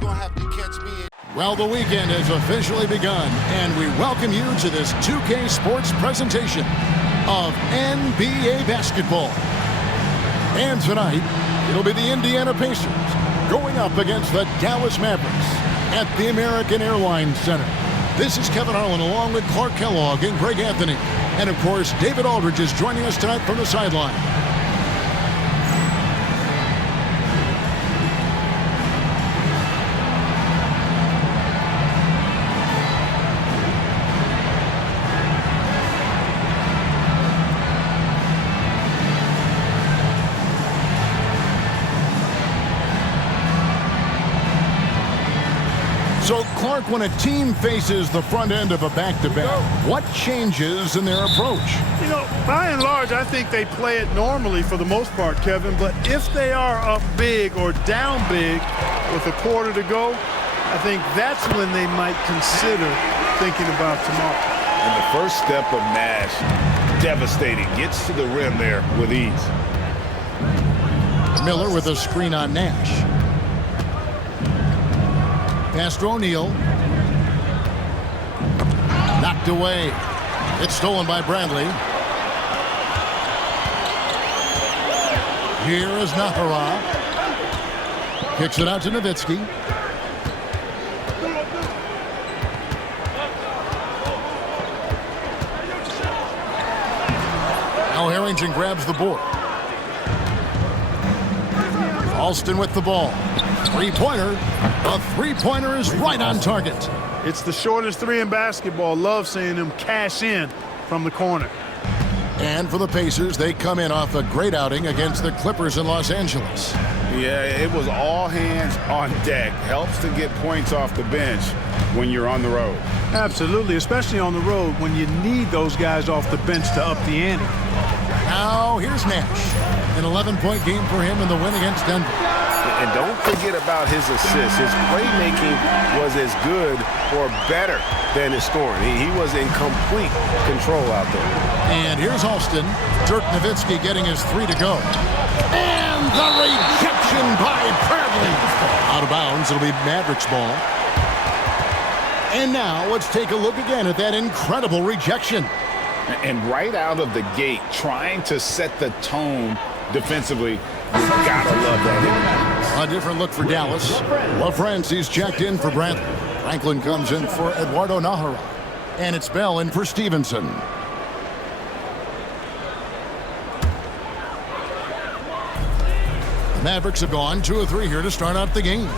you're going to have to catch me. Well, the weekend has officially begun, and we welcome you to this 2K Sports presentation of NBA basketball. And tonight, it'll be the Indiana Pacers going up against the Dallas Mavericks at the American Airlines Center. This is Kevin Harlan along with Clark Kellogg and Greg Anthony. And, of course, David Aldridge is joining us tonight from the sideline. So, Clark, when a team faces the front end of a back-to-back, what changes in their approach? You know, by and large, I think they play it normally for the most part, Kevin. But if they are up big or down big with a quarter to go, I think that's when they might consider thinking about tomorrow. And the first step of Nash, devastating. Gets to the rim there with ease. Miller with a screen on Nash. Pass to O'Neal. Knocked away. It's stolen by Bradley. Here is Nahara. Kicks it out to Nowitzki. Now Harrington grabs the board. Alston with the ball. Three-pointer. A three-pointer is right on target. It's the shortest three in basketball. Love seeing them cash in from the corner. And for the Pacers, they come in off a great outing against the Clippers in Los Angeles. Yeah, it was all hands on deck. Helps to get points off the bench when you're on the road. Absolutely, especially on the road when you need those guys off the bench to up the ante. Now here's Nash. An 11-point game for him in the win against Denver. And don't forget about his assists. His playmaking was as good or better than his scoring. He was in complete control out there. And here's Alston. Dirk Nowitzki getting his three to go. And the rejection by Bradley. Out of bounds. It'll be Mavericks ball. And now let's take a look again at that incredible rejection. And right out of the gate, trying to set the tone defensively. You've got to love that. A different look for Dallas. LaFrancie's checked in for Bradley. Franklin comes in for Eduardo Nahara. And it's Bell in for Stevenson. The Mavericks have gone 2 of 3 here to start out the game.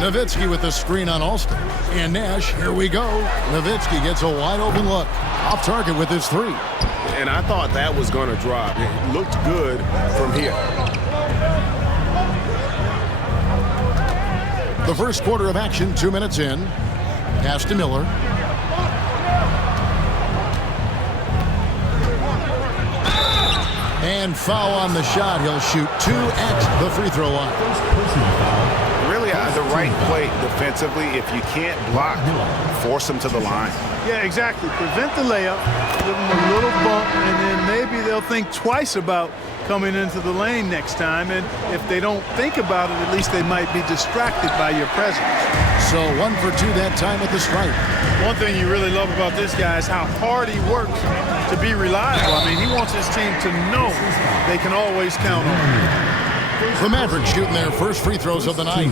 Nowitzki with the screen on Alston. And Nash, here we go. Nowitzki gets a wide open look. Off target with his three. And I thought that was going to drop. It looked good from here. The first quarter of action, 2 minutes in. Pass to Miller. And foul on the shot. He'll shoot 2 at the free throw line. Really, the right play defensively. If you can't block, force them to the line. Yeah, exactly. Prevent the layup, give them a little bump, and then maybe they'll think twice about coming into the lane next time. And if they don't think about it, at least they might be distracted by your presence. So 1 for 2 that time at the stripe. One thing you really love about this guy is how hard he works to be reliable. I mean, he wants his team to know they can always count on him. The Mavericks shooting their first free throws of the night.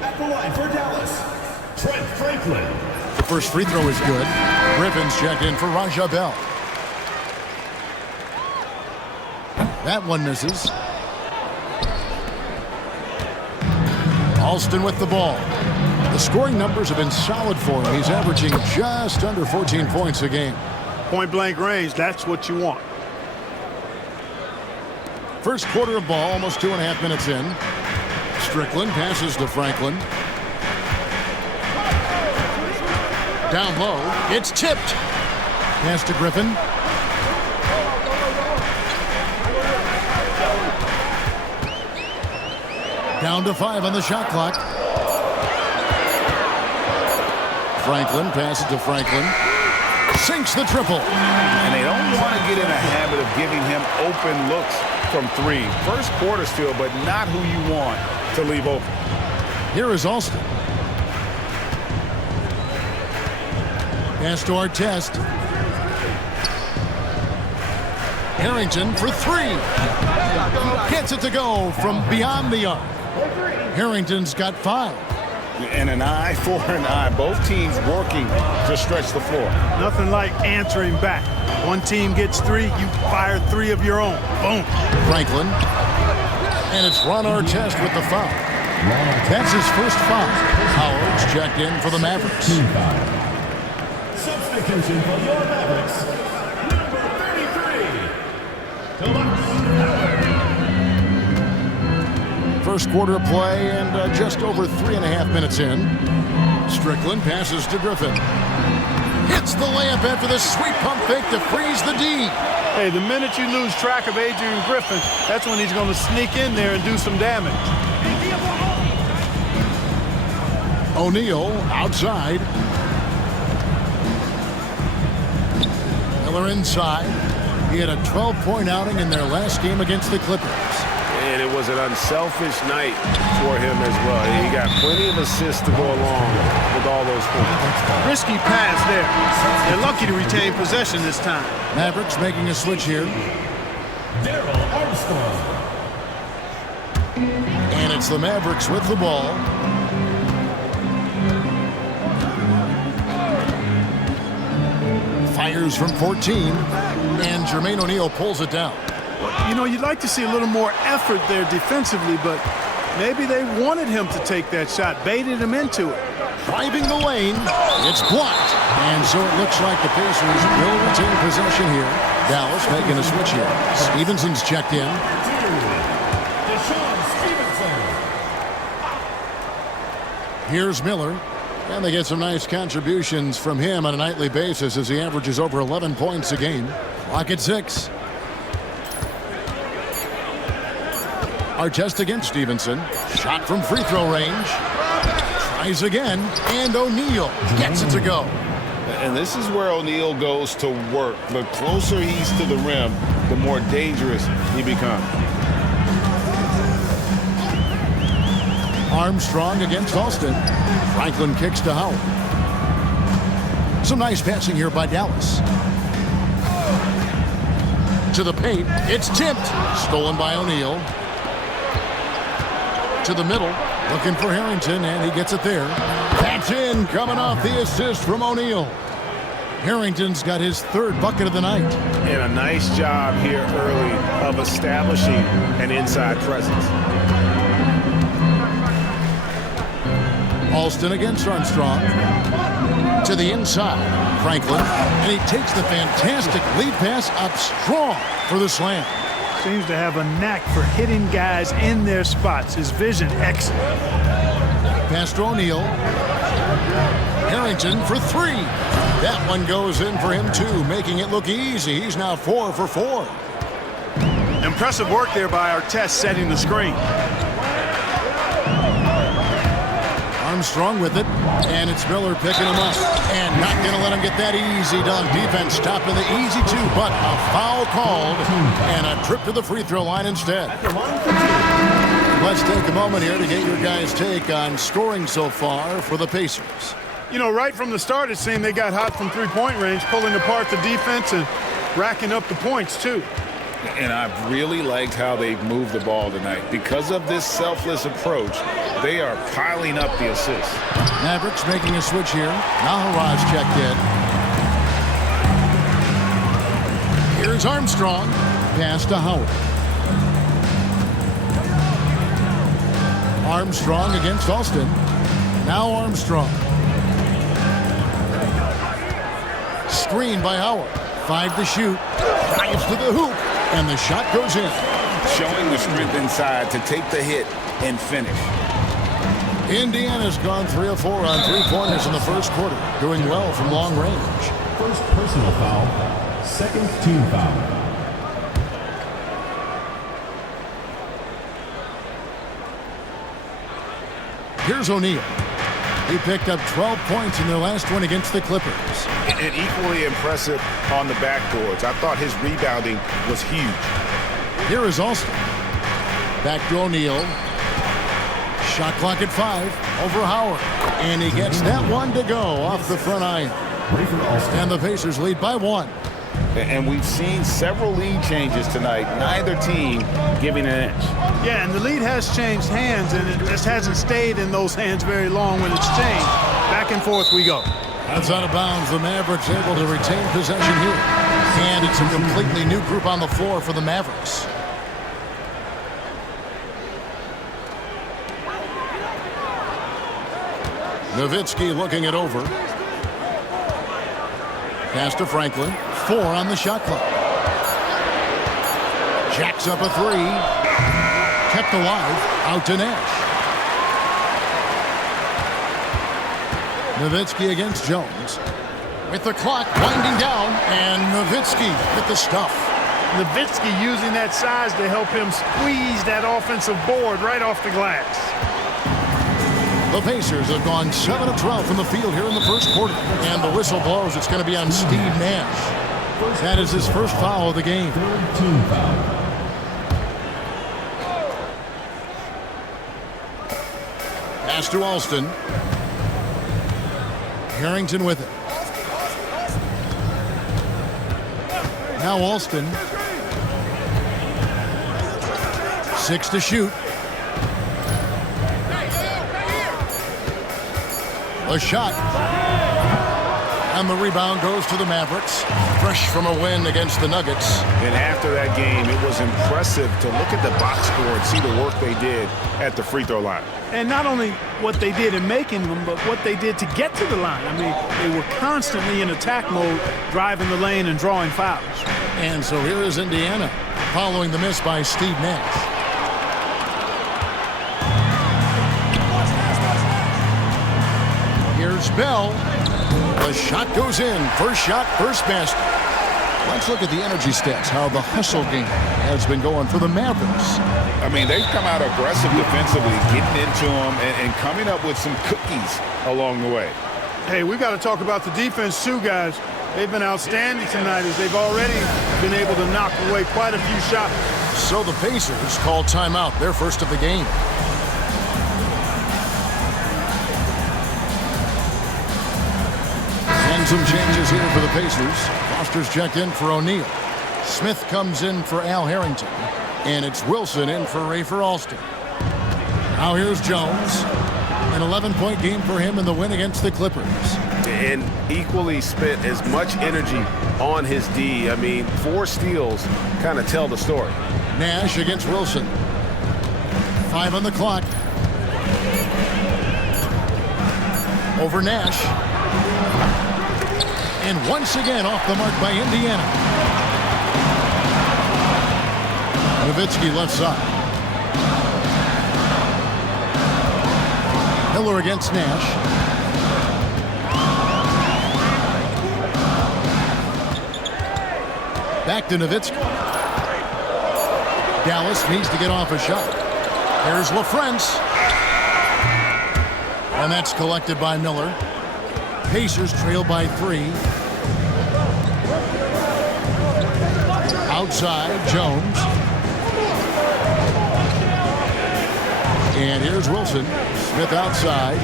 At the line for Dallas, Trent Franklin. The first free throw is good. Griffin's checked in for Raja Bell. That one misses. Alston with the ball. The scoring numbers have been solid for him. He's averaging just under 14 points a game. Point-blank range, that's what you want. First quarter of ball, almost 2.5 minutes in. Strickland passes to Franklin. Down low, it's tipped. Pass to Griffin. Down to 5 on the shot clock. Franklin passes to Franklin. Sinks the triple. And they don't want to get in a habit of giving him open looks from three. First quarter still, but not who you want to leave open. Here is Alston. Pass to Artest. Harrington for three. Gets it to go from beyond the arc. Harrington's got 5. And an eye for an eye. Both teams working to stretch the floor. Nothing like answering back. One team gets 3, you fire 3 of your own. Boom. Franklin. And it's Ron Artest with the foul. That's his first foul. Howard's checked in for the Mavericks. Substitution for your Mavericks. Number 33. First quarter play and just over 3.5 minutes in. Strickland passes to Griffin. Hits the layup after the sweet pump fake to freeze the D. Hey, the minute you lose track of Adrian Griffin, that's when he's going to sneak in there and do some damage. O'Neal outside. Miller inside. He had a 12-point outing in their last game against the Clippers. And it was an unselfish night for him as well. He got plenty of assists to go along with all those points. Risky pass there. They're lucky to retain possession this time. Mavericks making a switch here. Daryl Armstrong. And it's the Mavericks with the ball. Fires from 14. And Jermaine O'Neal pulls it down. You know, you'd like to see a little more effort there defensively, but maybe they wanted him to take that shot, baited him into it. Driving the lane, it's blocked. And so it looks like the Pacers will retain possession here. Dallas making a switch here. Stevenson's checked in. Here's Miller. And they get some nice contributions from him on a nightly basis as he averages over 11 points a game. Clock at 6. Artest against Stevenson. Shot from free throw range. Tries again. And O'Neal gets it to go. And this is where O'Neal goes to work. The closer he's to the rim, the more dangerous he becomes. Armstrong against Alston. Franklin kicks to Howard. Some nice passing here by Dallas. To the paint. It's tipped. Stolen by O'Neal. To the middle. Looking for Harrington, and he gets it there. That's in, coming off the assist from O'Neal. Harrington's got his 3rd bucket of the night. And a nice job here early of establishing an inside presence. Alston against Armstrong. To the inside. Franklin. And he takes the fantastic lead pass up strong for the slam. Seems to have a knack for hitting guys in their spots. His vision excellent. Pass to O'Neal. Harrington for 3. That one goes in for him too, making it look easy. He's now 4 for 4. Impressive work there by Artest setting the screen. Armstrong with it, and it's Miller picking him up. And not going to let him get that easy dunk. Defense stopping the easy 2, but a foul called and a trip to the free throw line instead. Let's take a moment here to get your guys' take on scoring so far for the Pacers. You know, right from the start, it seemed they got hot from three-point range, pulling apart the defense and racking up the points, too. And I've really liked how they've moved the ball tonight. Because of this selfless approach, they are piling up the assists. Mavericks making a switch here. Naharaj checked in. Here's Armstrong. Pass to Howard. Armstrong against Alston. Now Armstrong. Screen by Howard. 5 to shoot. Drives to the hoop. And the shot goes in. Showing the strength inside to take the hit and finish. Indiana's gone 3 of 4 on 3-pointers in the first quarter. Doing well from long range. First personal foul. Second team foul. Here's O'Neal. He picked up 12 points in their last win against the Clippers. And equally impressive on the backboards. I thought his rebounding was huge. Here is Alston. Back to O'Neal. Shot clock at 5 over Howard. And he gets that one to go off the front iron. And the Pacers lead by 1. And we've seen several lead changes tonight. Neither team giving an inch. Yeah, and the lead has changed hands, and it just hasn't stayed in those hands very long when it's changed. Back and forth we go. That's out of bounds. The Mavericks able to retain possession here. And it's a completely new group on the floor for the Mavericks. Nowitzki looking it over. Pass to Franklin. 4 on the shot clock. Jacks up a 3. Kept alive. Out to Nash. Nowitzki against Jones. With the clock winding down. And Nowitzki with the stuff. Nowitzki using that size to help him squeeze that offensive board right off the glass. The Pacers have gone 7 of 12 from the field here in the first quarter. And the whistle blows. It's going to be on Steve Nash. That is his first foul of the game. Team foul. Pass to Alston. Harrington with it. Now Alston. 6 to shoot. A shot. And the rebound goes to the Mavericks. Fresh from a win against the Nuggets. And after that game, it was impressive to look at the box score and see the work they did at the free throw line. And not only what they did in making them, but what they did to get to the line. I mean, they were constantly in attack mode, driving the lane and drawing fouls. And so here is Indiana, following the miss by Steve Nash. Here's Bell. The shot goes in. First shot, first basket. Let's look at the energy stats, how the hustle game has been going for the Mavericks. I mean, they've come out aggressive defensively, getting into them and coming up with some cookies along the way. Hey, we've got to talk about the defense too, guys. They've been outstanding tonight as they've already been able to knock away quite a few shots. So the Pacers call timeout, their first of the game. And some changes here for the Pacers. Foster's checked in for O'Neal. Smith comes in for Al Harrington. And it's Wilson in for Rafer Alston. Now here's Jones. An 11-point game for him in the win against the Clippers. And equally spent as much energy on his D. I mean, 4 steals kind of tell the story. Nash against Wilson. 5 on the clock. Over Nash. And once again off the mark by Indiana. Nowitzki left side. Miller against Nash. Back to Nowitzki. Dallas needs to get off a shot. Here's LaFrance. And that's collected by Miller. Pacers trail by 3. Outside, Jones. And here's Wilson. Smith outside.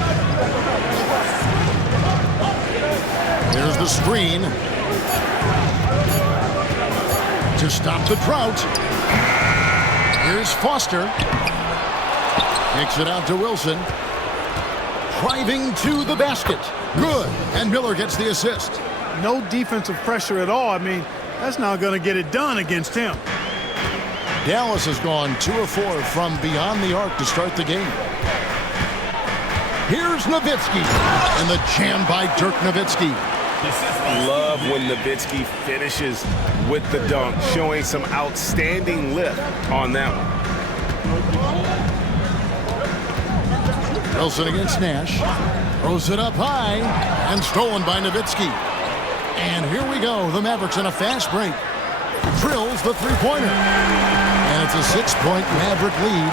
There's the screen. To stop the drought. Here's Foster. Kicks it out to Wilson. Driving to the basket. Good. And Miller gets the assist. No defensive pressure at all. I mean, that's not going to get it done against him. Dallas has gone 2 of 4 from beyond the arc to start the game. Here's Nowitzki. And the jam by Dirk Nowitzki. Love when Nowitzki finishes with the dunk, showing some outstanding lift on that one. Wilson against Nash. Throws it up high. And stolen by Nowitzki. And here we go. The Mavericks in a fast break. Drills the three-pointer. And it's a 6-point Maverick lead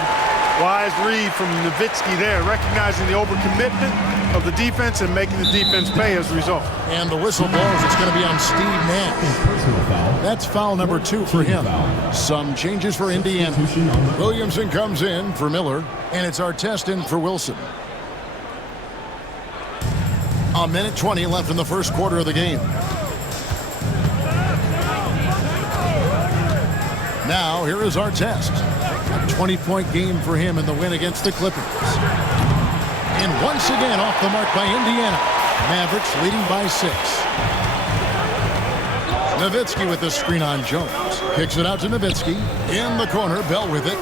Wise read from Nowitzki there, recognizing the overcommitment of the defense and making the defense pay as a result. And the whistle blows. It's going to be on Steve Nash. Personal foul. That's foul number 2 for him. Some changes for Indiana. Williamson comes in for Miller, and it's Artest in for Wilson. A minute 20 left in the first quarter of the game. Now, here is Artest. A 20-point game for him in the win against the Clippers. And once again off the mark by Indiana. Mavericks leading by 6. Nowitzki with the screen on Jones. Kicks it out to Nowitzki. In the corner, Bell with it.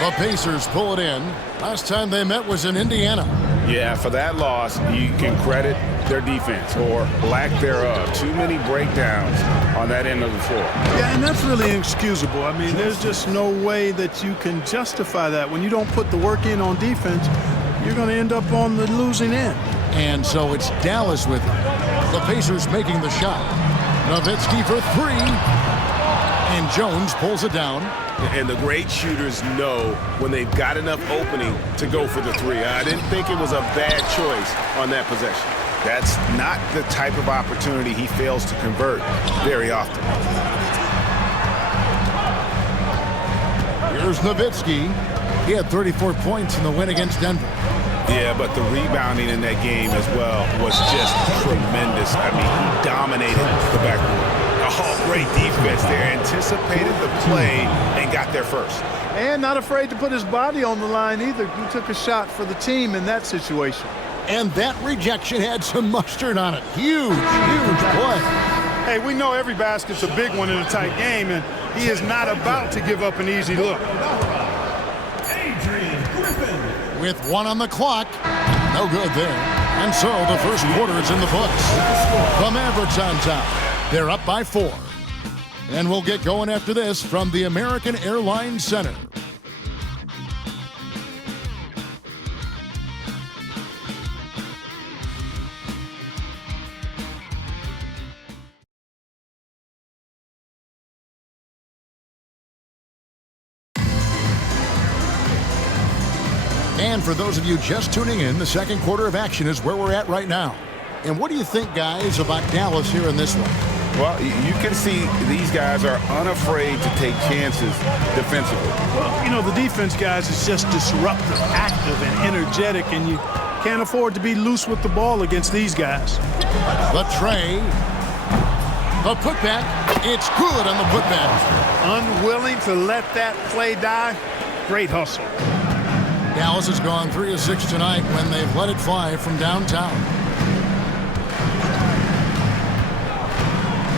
The Pacers pull it in. Last time they met was in Indiana. Yeah, for that loss, you can credit their defense or lack thereof. Too many breakdowns on that end of the floor. Yeah, and that's really inexcusable. I mean, there's just no way that you can justify that. When you don't put the work in on defense, you're going to end up on the losing end. And so it's Dallas with it. The Pacers making the shot. Nowitzki for 3. And Jones pulls it down. And the great shooters know when they've got enough opening to go for the 3. I didn't think it was a bad choice on that possession. That's not the type of opportunity he fails to convert very often. Here's Nowitzki. He had 34 points in the win against Denver. Yeah, but the rebounding in that game as well was just tremendous. I mean, he dominated the backcourt. Oh, great defense there. Anticipated the play and got there first. And not afraid to put his body on the line either. He took a shot for the team in that situation. And that rejection had some mustard on it. Huge, huge play. Hey, we know every basket's a big one in a tight game, and he is not about to give up an easy look. With 1 on the clock. No good there. And so the first quarter is in the books. The Mavericks on top. They're up by 4. And we'll get going after this from the American Airlines Center. And for those of you just tuning in, the second quarter of action is where we're at right now. And what do you think, guys, about Dallas here in this one? Well, you can see these guys are unafraid to take chances defensively. Well, you know, the defense, guys, is just disruptive, active, and energetic, and you can't afford to be loose with the ball against these guys. The tray. The putback. It's good on the putback. Unwilling to let that play die. Great hustle. Dallas has gone 3 of 6 tonight when they've let it fly from downtown.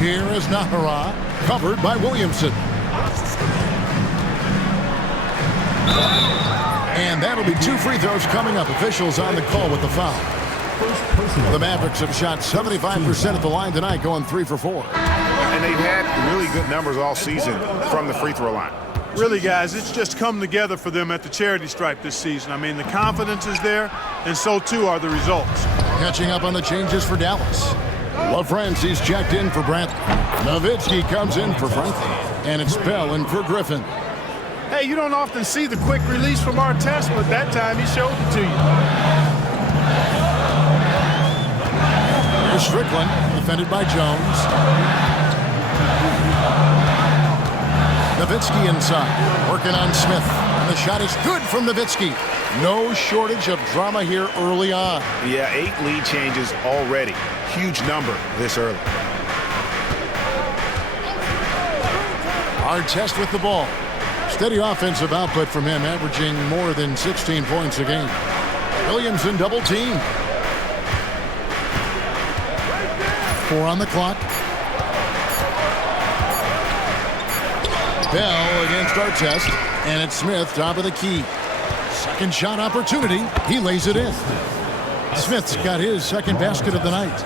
Here is Nahara, covered by Williamson. And that'll be 2 free throws coming up. Officials on the call with the foul. The Mavericks have shot 75% at the line tonight, going 3 for 4. And they've had really good numbers all season from the free throw line. Really, guys, it's just come together for them at the charity stripe this season. I mean, the confidence is there, and so too are the results. Catching up on the changes for Dallas. LaFrancie's checked in for Brantley. Nowitzki comes in for Franklin. And it's Bell in for Griffin. Hey, you don't often see the quick release from Artest, but that time he showed it to you. Here's Strickland, defended by Jones. Nowitzki inside, working on Smith. And the shot is good from Nowitzki. No shortage of drama here early on. Yeah, 8 lead changes already. Huge number this early. Artest with the ball. Steady offensive output from him, averaging more than 16 points a game. Williamson double team. 4 on the clock. Bell against Artest, and it's Smith top of the key. Second shot opportunity. He lays it in. Smith's got his second basket of the night.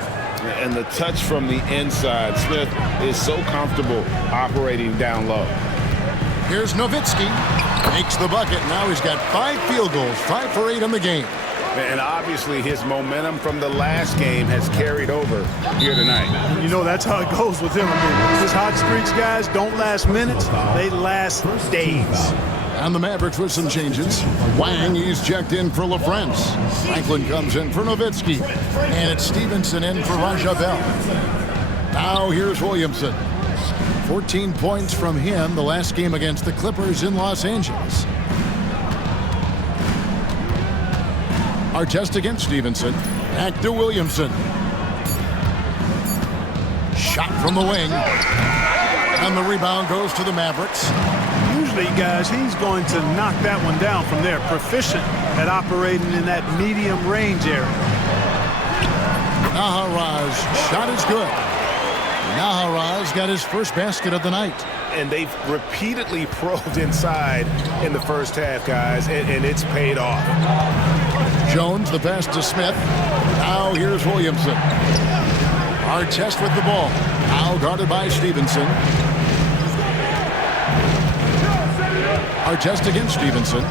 And the touch from the inside. Smith is so comfortable operating down low. Here's Nowitzki. Makes the bucket. Now he's got 5 field goals, 5 for 8 in the game. And obviously his momentum from the last game has carried over here tonight. You know, that's how it goes with him. I mean, his hot streaks, guys, don't last minutes. They last days. And the Mavericks with some changes. Wang, he's checked in for LaFrance. Franklin comes in for Nowitzki. And it's Stevenson in for Raja Bell. Now here's Williamson. 14 points from him the last game against the Clippers in Los Angeles. Artest against Stevenson. Back to Williamson. Shot from the wing. And the rebound goes to the Mavericks. Usually, guys, he's going to knock that one down from there. Proficient at operating in that medium range area. Naharaj shot is good. Naharaj got his first basket of the night. And they've repeatedly probed inside in the first half, guys, and it's paid off. Jones, the pass to Smith. Now here's Williamson. Artest with the ball. Now guarded by Stevenson. Artest against Stevenson.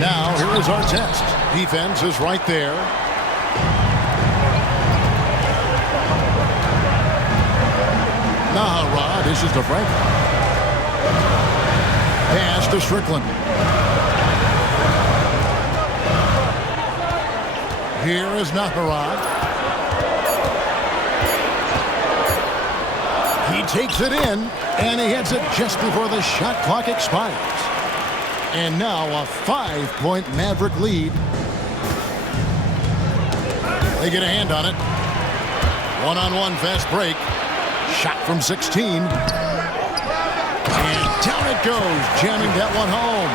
Now here is Artest. Defense is right there. Naharaj dishes to Franklin. Pass to Strickland. Here is Naharaj. He takes it in, and he hits it just before the shot clock expires. And now a 5-point Maverick lead. They get a hand on it. One-on-one fast break. Shot from 16. And down it goes, jamming that one home.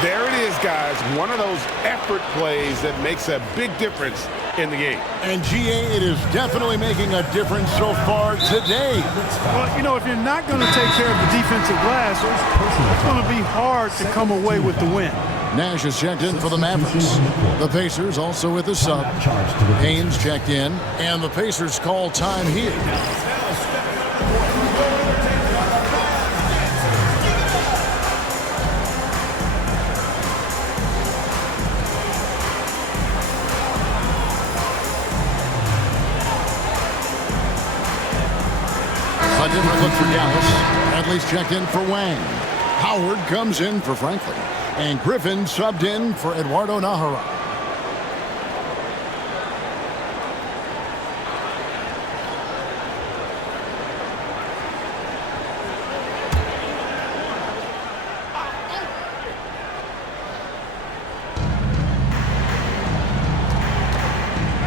There it is, guys. One of those effort plays that makes a big difference in the game. And GA, it is definitely making a difference so far today. Well, you know, if you're not going to take care of the defensive glass, it's going to be hard to come away with the win. Nash is checked in for the Mavericks. The Pacers also with the sub. Haynes checked in, and the Pacers call time here. A different look for Dallas. Bradley's checked in for Wang. Howard comes in for Franklin. And Griffin subbed in for Eduardo Naharaj.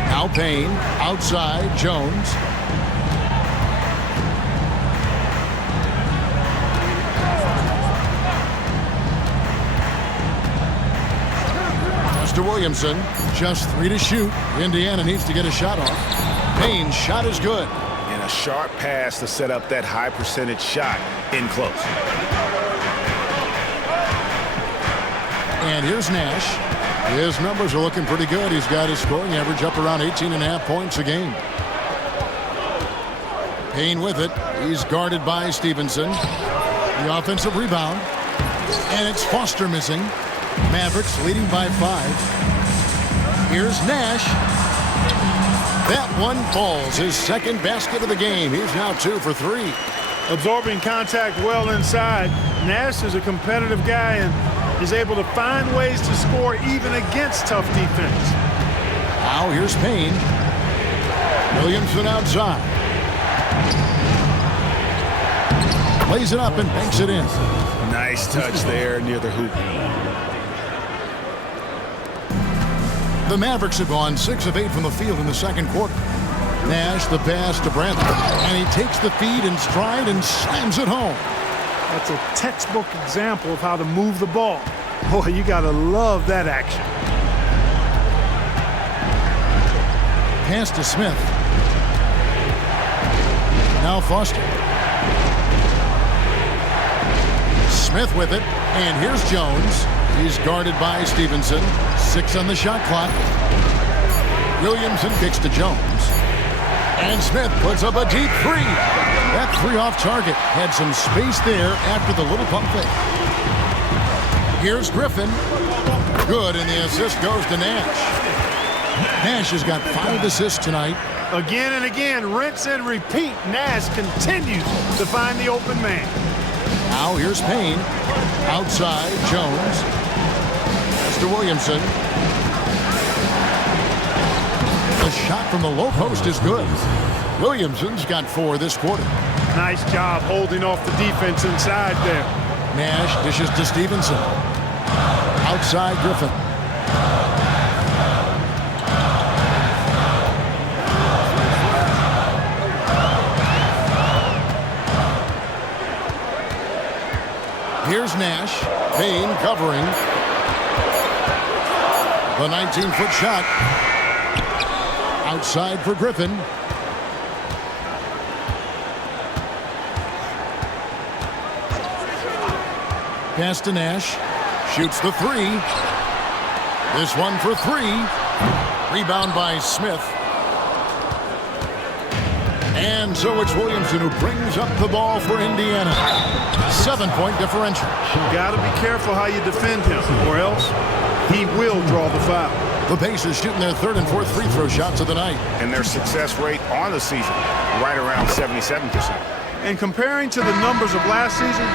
Now Payne, outside, Jones. To Williamson, just 3 to shoot. Indiana needs to get a shot off. Payne's shot is good. And a sharp pass to set up that high percentage shot in close. And here's Nash. His numbers are looking pretty good. He's got his scoring average up around 18.5 points a game. Payne with it. He's guarded by Stevenson. The offensive rebound. And it's Foster missing. Mavericks leading by 5. Here's Nash. That one falls. His second basket of the game. He's now 2 for 3. Absorbing contact well inside. Nash is a competitive guy and is able to find ways to score even against tough defense. Now here's Payne. Williamson outside. Plays it up and banks it in. Nice touch there near the hoop. The Mavericks have gone 6 of 8 from the field in the second quarter. Nash the pass to Bradley, and he takes the feed in stride and slams it home. That's a textbook example of how to move the ball. Boy, you got to love that action. Pass to Smith. Now Foster. Smith with it, and here's Jones. He's guarded by Stevenson. 6 on the shot clock. Williamson kicks to Jones. And Smith puts up a deep 3. That 3 off target. Had some space there after the little pump fake. Here's Griffin. Good, and the assist goes to Nash. Nash has got 5 assists tonight. Again and again, rinse and repeat. Nash continues to find the open man. Now here's Payne. Outside, Jones. Pass to Williamson. The shot from the low post is good. Williamson's got 4 this quarter. Nice job holding off the defense inside there. Nash dishes to Stevenson. Outside, Griffin. Here's Nash. Payne covering. The 19-foot shot. Outside for Griffin. Pass to Nash. Shoots the 3. This one for 3. Rebound by Smith. And so it's Williamson who brings up the ball for Indiana. 7-point differential. Got to be careful how you defend him, or else he will draw the foul. The Pacers shooting their 3rd and 4th free throw shots of the night. And their success rate on the season, right around 77%. And comparing to the numbers of last season,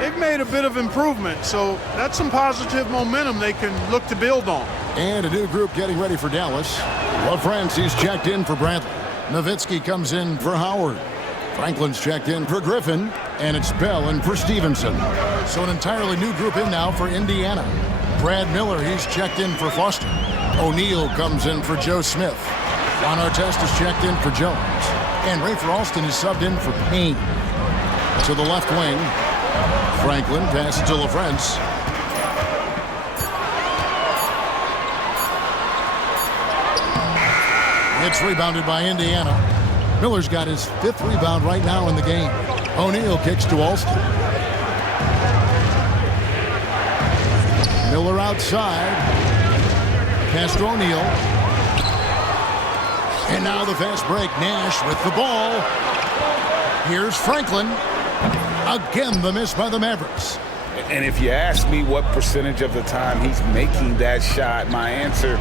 they've made a bit of improvement, so that's some positive momentum they can look to build on. And a new group getting ready for Dallas. LaFrancie's checked in for Bradley. Nowitzki comes in for Howard. Franklin's checked in for Griffin, and it's Bell in for Stevenson. So an entirely new group in now for Indiana. Brad Miller, he's checked in for Foster. O'Neal comes in for Joe Smith. Ron Artest is checked in for Jones. And Rafer Alston is subbed in for Payne. To the left wing, Franklin passes to LaFrance. It's rebounded by Indiana. Miller's got his 5th rebound right now in the game. O'Neal kicks to Alston. Miller outside. Pass to O'Neal. And now the fast break. Nash with the ball. Here's Franklin. Again, the miss by the Mavericks. And if you ask me what percentage of the time he's making that shot, my answer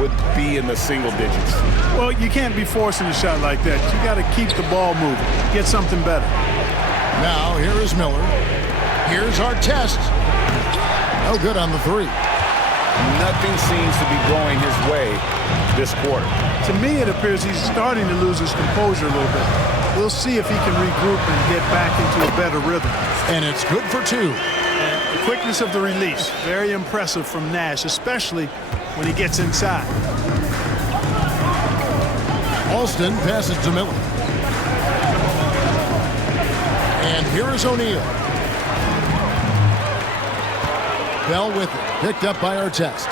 would be in the single digits. Well, you can't be forcing a shot like that. You got to keep the ball moving. Get something better. Now, here is Miller. Here's Artest. No good on the 3. Nothing seems to be going his way this quarter. To me, it appears he's starting to lose his composure a little bit. We'll see if he can regroup and get back into a better rhythm. And it's good for 2. And the quickness of the release, very impressive from Nash, especially when he gets inside. Alston passes to Miller. And here is O'Neal. Bell with it. Picked up by Artest.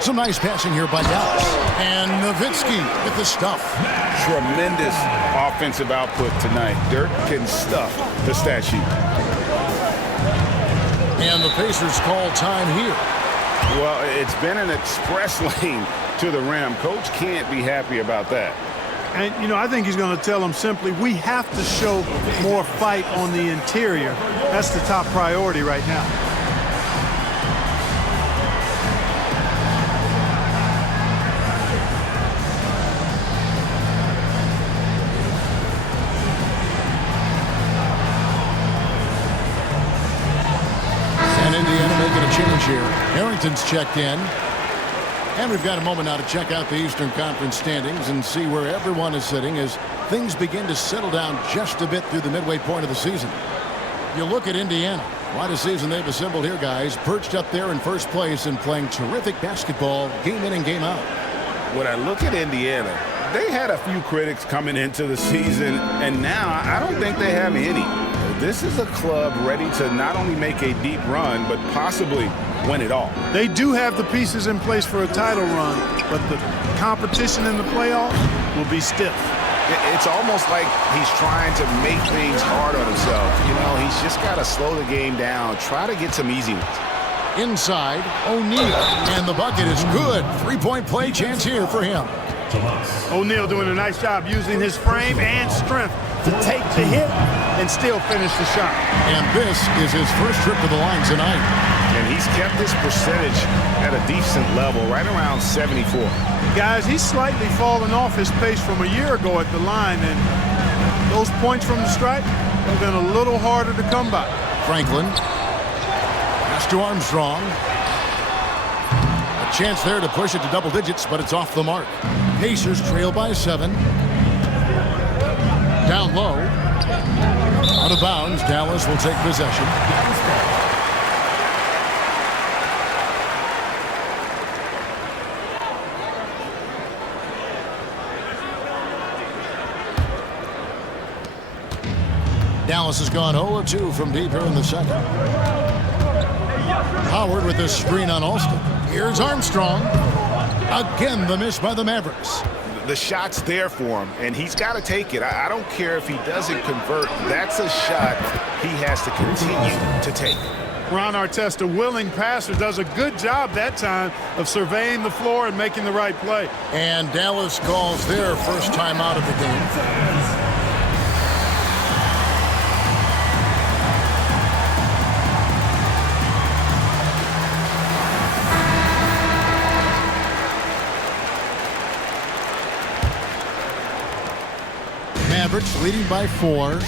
Some nice passing here by Dallas. And Nowitzki with the stuff. Tremendous offensive output tonight. Dirk can stuff the stat sheet. And the Pacers call time here. Well, it's been an express lane to the rim. Coach can't be happy about that. And, you know, I think he's going to tell them simply, we have to show more fight on the interior. That's the top priority right now. Here. Harrington's checked in. And we've got a moment now to check out the Eastern Conference standings and see where everyone is sitting as things begin to settle down just a bit through the midway point of the season. You look at Indiana. Quite a season they've assembled here, guys. Perched up there in first place and playing terrific basketball game in and game out. When I look at Indiana, they had a few critics coming into the season, and now I don't think they have any. This is a club ready to not only make a deep run, but possibly win it all. They do have the pieces in place for a title run, but the competition in the playoffs will be stiff. It's almost like he's trying to make things hard on himself. You know, he's just got to slow the game down, try to get some easy ones. Inside, O'Neal, and the bucket is good. 3-point play chance here for him. O'Neal doing a nice job using his frame and strength to take the hit and still finish the shot. And this is his first trip to the line tonight. and he's kept his percentage at a decent level, right around 74. Guys, he's slightly fallen off his pace from a year ago at the line, and those points from the stripe have been a little harder to come by. Franklin. Pass to Armstrong. A chance there to push it to double digits, but it's off the mark. Pacers trail by 7. Down low. Out of bounds. Dallas will take possession. Dallas has gone 0 of 2 from deep here in the second. Howard with this screen on Alston. Here's Armstrong. Again, the miss by the Mavericks. The shot's there for him, and he's got to take it. I don't care if he doesn't convert. That's a shot he has to continue to take. Ron Artest, a willing passer, does a good job that time of surveying the floor and making the right play. And Dallas calls their first time out of the game. Mavericks leading by 4.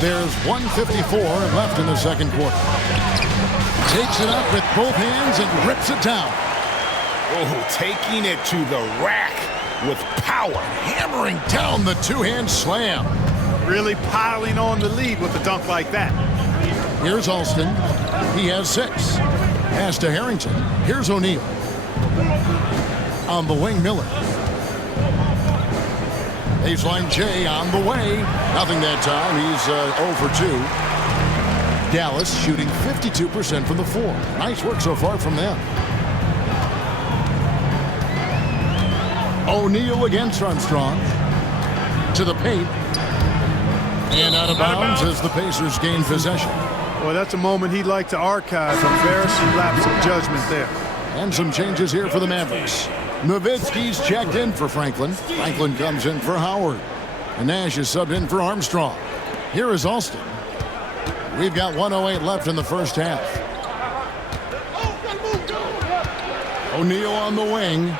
There's 1:54 left in the second quarter. Takes it up with both hands and rips it down. Oh, taking it to the rack with power. Hammering down the two-hand slam. Really piling on the lead with a dunk like that. Here's Alston. He has 6. Pass to Harrington. Here's O'Neal. On the wing, Miller. Baseline J on the way. Nothing that time. He's 0 for 2. Dallas shooting 52% from the floor. Nice work so far from them. O'Neal against Armstrong. To the paint. And out of bounds as the Pacers gain possession. Well, that's a moment he'd like to archive. Embarrassing lapse of judgment there. And some changes here for the Mavericks. Nowitzki's checked in for Franklin. Franklin comes in for Howard. And Nash is subbed in for Armstrong. Here is Alston. We've got 1:08 left in the first half. O'Neal on the wing.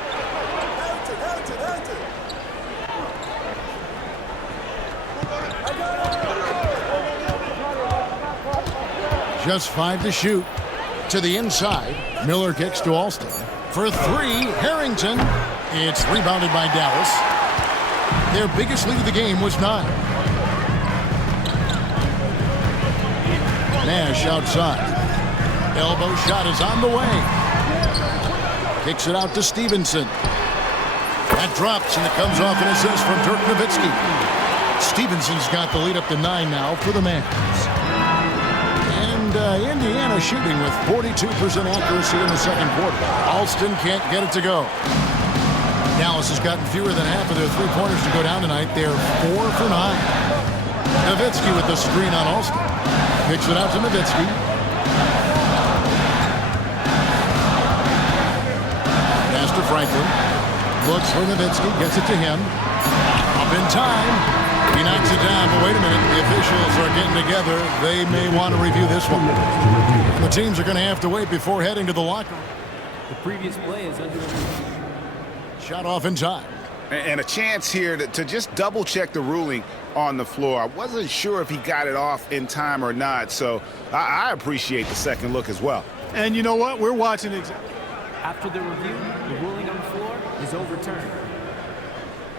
Just 5 to shoot. To the inside. Miller kicks to Alston. For 3, Harrington. It's rebounded by Dallas. Their biggest lead of the game was 9. Nash outside. Elbow shot is on the way. Kicks it out to Stevenson. That drops, and it comes off an assist from Dirk Nowitzki. Stevenson's got the lead up to 9 now for the Mavs. Indiana shooting with 42% accuracy in the second quarter. Alston can't get it to go. Dallas has gotten fewer than half of their three-pointers to go down tonight. They're 4 for 9. Nowitzki with the screen on Alston. Kicks it out to Nowitzki. Pass to Franklin. Looks for Nowitzki. Gets it to him. Up in time. He knocks it down, but wait a minute. The officials are getting together. They may want to review this one. The teams are going to have to wait before heading to the locker room. The previous play is under. Shot off in time. And a chance here to just double-check the ruling on the floor. I wasn't sure if he got it off in time or not, so I appreciate the second look as well. And you know what? We're watching it. After the review, the ruling on the floor is overturned.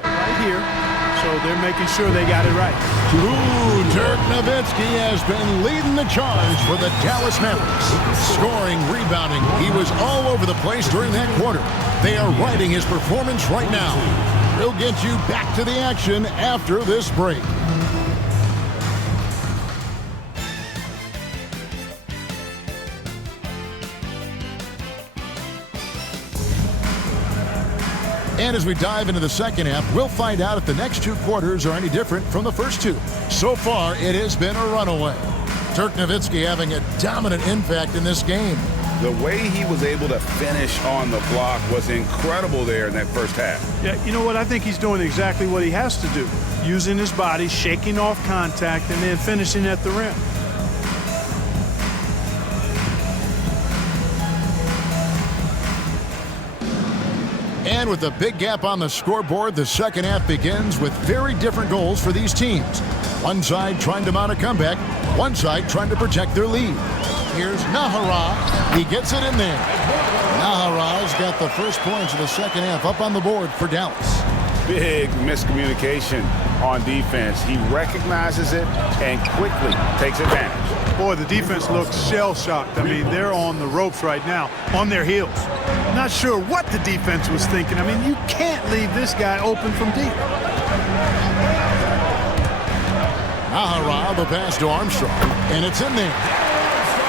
Right here. So they're making sure they got it right. Ooh, Dirk Nowitzki has been leading the charge for the Dallas Mavericks. Scoring, rebounding. He was all over the place during that quarter. They are riding his performance right now. We'll get you back to the action after this break. And as we dive into the second half, we'll find out if the next 2 quarters are any different from the first 2. So far, it has been a runaway. Dirk Nowitzki having a dominant impact in this game. The way he was able to finish on the block was incredible there in that first half. Yeah, you know what? I think he's doing exactly what he has to do. Using his body, shaking off contact, and then finishing at the rim. And with a big gap on the scoreboard, the second half begins with very different goals for these teams. One side trying to mount a comeback, one side trying to protect their lead. Here's Nahara. He gets it in there. Nahara's got the first points of the second half up on the board for Dallas. Big miscommunication on defense. He recognizes it and quickly takes advantage. Boy, the defense looks shell-shocked. I mean, they're on the ropes right now, on their heels. Not sure what the defense was thinking. I mean, you can't leave this guy open from deep. Nahara, the pass to Armstrong, and it's in there.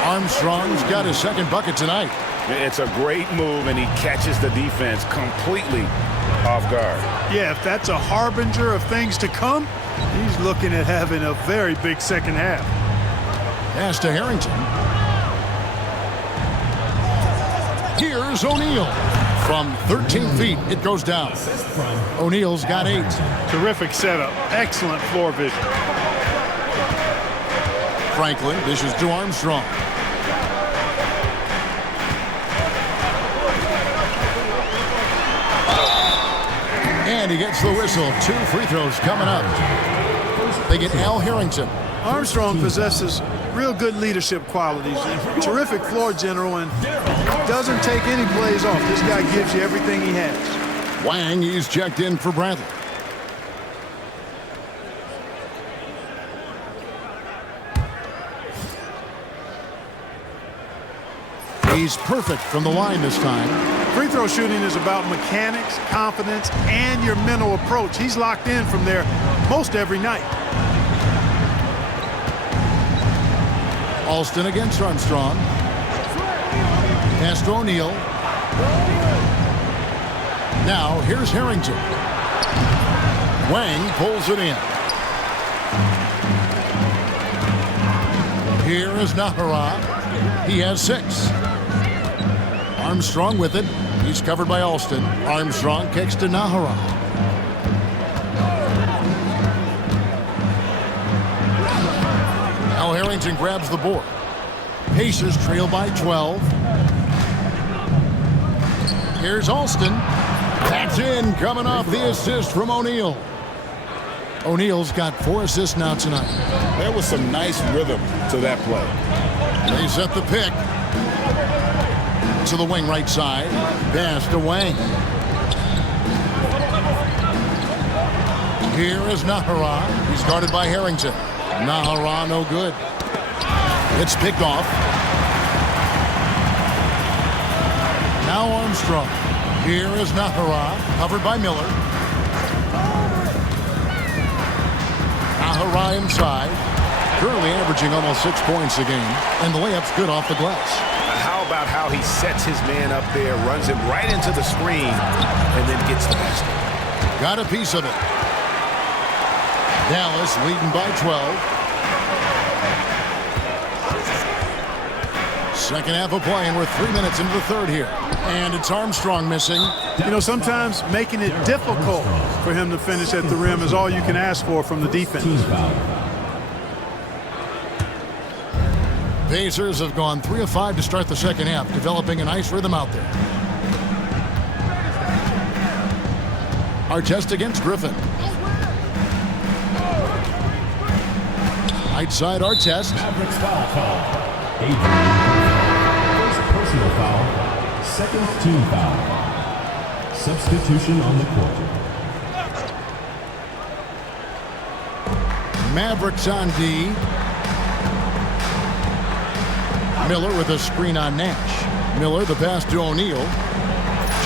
Armstrong's got his second bucket tonight. It's a great move, and he catches the defense completely off guard. Yeah, if that's a harbinger of things to come, he's looking at having a very big second half. Pass to Harrington. Here's O'Neal. From 13 feet, it goes down. O'Neal's got 8. Terrific setup. Excellent floor vision. Franklin dishes to Armstrong. And he gets the whistle. 2 free throws coming up. They get Al Harrington. Armstrong possesses real good leadership qualities. Terrific floor general and doesn't take any plays off. This guy gives you everything he has. Wang, he's checked in for Bradley. He's perfect from the line this time. Free throw shooting is about mechanics, confidence, and your mental approach. He's locked in from there most every night. Alston against Armstrong. Pass to O'Neal. Now here's Harrington. Wang pulls it in. Here is Nahara. He has 6. Armstrong with it. He's covered by Alston. Armstrong kicks to Nahara. Al Harrington grabs the board. Pacers trail by 12. Here's Alston. That's in, coming off the assist from O'Neal. O'Neal's got 4 assists now tonight. There was some nice rhythm to that play. They set the pick. To the wing right side. Pass to Wang. Here is Nahara. He's guarded by Harrington. Nahara no good. It's picked off. Now Armstrong. Here is Nahara. Covered by Miller. Nahara inside. Currently averaging almost 6 points a game. And the layup's good off the glass. How about how he sets his man up there, runs him right into the screen, and then gets the basket. Got a piece of it. Dallas leading by 12. Second half of play, and we're 3 minutes into the third here. And it's Armstrong missing. You know, sometimes making it difficult for him to finish at the rim is all you can ask for from the defense. Pacers have gone 3 of 5 to start the second half, developing a nice rhythm out there. Artest against Griffin. Right side Artest. Mavericks foul call. First personal foul. Second team foul. Substitution on the court. Mavericks on D. Miller with a screen on Nash. Miller the pass to O'Neal.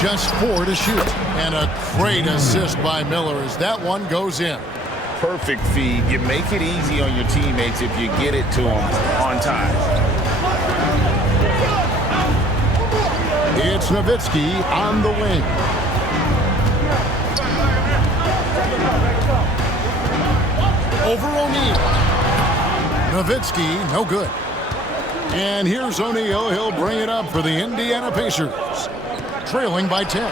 Just 4 to shoot. And a great assist by Miller as that one goes in. Perfect feed. You make it easy on your teammates if you get it to them on time. It's Nowitzki on the wing. Over O'Neal. Nowitzki, no good. And here's O'Neal. He'll bring it up for the Indiana Pacers. Trailing by 10.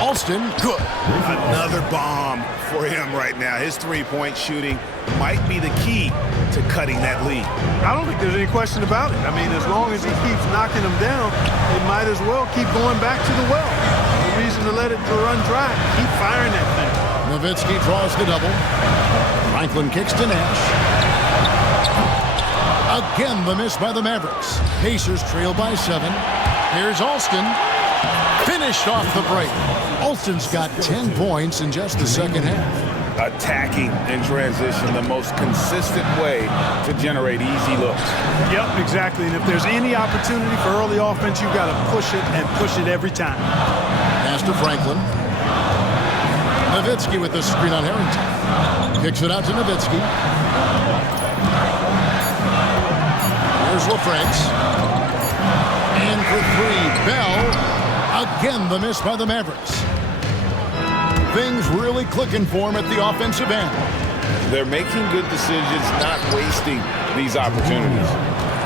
Alston, good. Another bomb for him right now. His three-point shooting might be the key to cutting that lead. I don't think there's any question about it. I mean, as long as he keeps knocking them down, they might as well keep going back to the well. No reason to let it run dry. Keep firing that thing. Nowitzki draws the double. Franklin kicks to Nash. Again, the miss by the Mavericks. Pacers trail by 7. Here's Alston. Finished off the break. Alston's got 10 points in just the second half. Attacking in transition, the most consistent way to generate easy looks. Yep, exactly. And if there's any opportunity for early offense, you've got to push it and push it every time. Pass to Franklin. Nowitzki with the screen on Harrington. Kicks it out to Nowitzki. Here's LaFrance. And for 3, Bell. Again, the miss by the Mavericks. Things really clicking for him at the offensive end. They're making good decisions, not wasting these opportunities.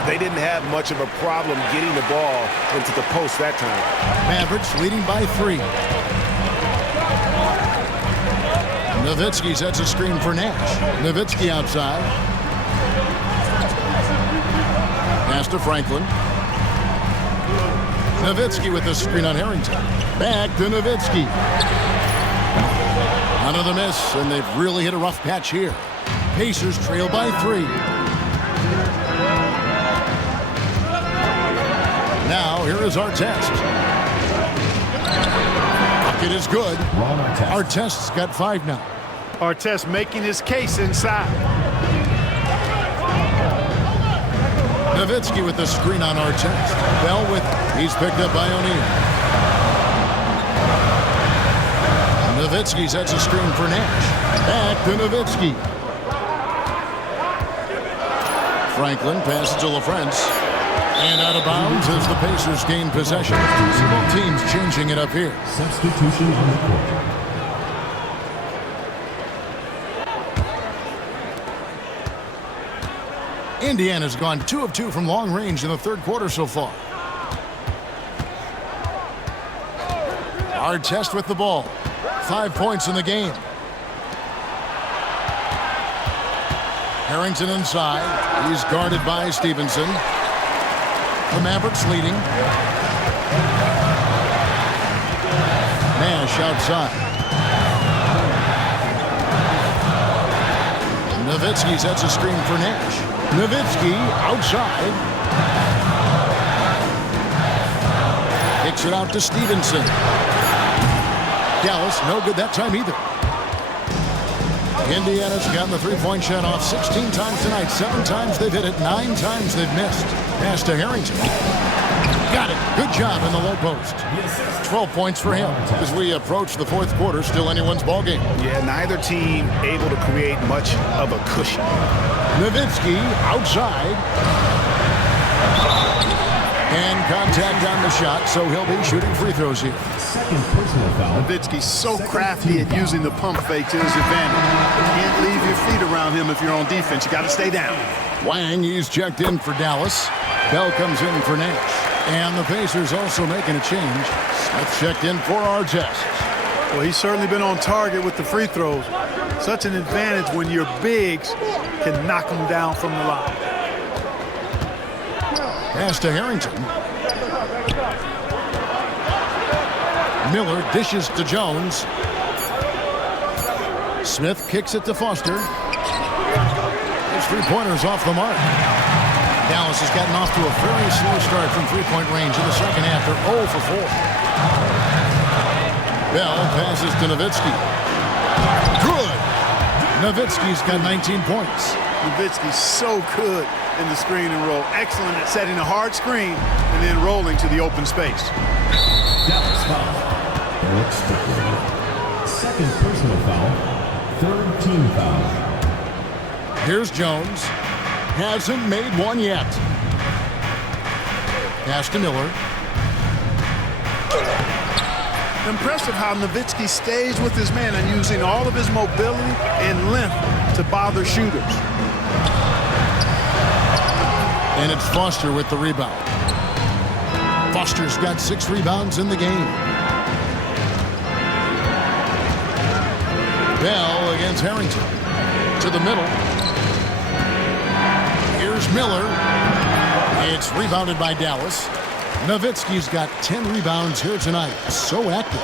They didn't have much of a problem getting the ball into the post that time. Mavericks leading by 3. Nowitzki sets a screen for Nash. Nowitzki outside. Pass to Franklin. Nowitzki with the screen on Harrington. Back to Nowitzki. Another miss, and they've really hit a rough patch here. Pacers trail by 3. Now, here is Artest. Bucket is good. Artest's got 5 now. Artest making his case inside. Nowitzki with the screen on Artest. Bell with it. He's picked up by O'Neal. Nowitzki sets a screen for Nash. Back to Nowitzki. Franklin passes to LaFrance. And out of bounds as the Pacers gain possession. Both teams changing it up here. Substitution on the court. Indiana's gone 2 of 2 from long range in the third quarter so far. Artest with the ball. 5 points in the game. Harrington inside. He's guarded by Stevenson. The Mavericks leading. Nash outside. Nowitzki sets a screen for Nash. Nowitzki outside. Kicks it out to Stevenson. Dallas no good that time either. Indiana's gotten the three-point shot off 16 times tonight. 7 times they've hit it. 9 times they've missed. Pass to Harrington. Got it. Good job in the low post. 12 points for him. As we approach the fourth quarter, still anyone's ball game. Yeah, neither team able to create much of a cushion. Nowitzki outside. And contact on the shot, so he'll be shooting free throws here. Second personal foul. Nowitzki's so crafty at using the pump fake to his advantage. You can't leave your feet around him if you're on defense. You got to stay down. Wang, he's checked in for Dallas. Bell comes in for Nash. And the Pacers also making a change. Smith checked in for Artest. Well, he's certainly been on target with the free throws. Such an advantage when your bigs can knock them down from the line. Pass to Harrington. Miller dishes to Jones. Smith kicks it to Foster. His three-pointers off the mark. Dallas has gotten off to a very slow start from three-point range in the second half. They're 0 for 4. Bell passes to Nowitzki. Good! Nowitzki's got 19 points. Nowitzki's so good in the screen and roll. Excellent at setting a hard screen and then rolling to the open space. Dallas foul. Eric Strickland. Second personal foul. Third team foul. Here's Jones. Hasn't made one yet. Pass to Miller. Impressive how Nowitzki stays with his man and using all of his mobility and length to bother shooters. And it's Foster with the rebound. Foster's got 6 rebounds in the game. Bell against Harrington. To the middle. Here's Miller. It's rebounded by Dallas. Nowitzki's got 10 rebounds here tonight. So active.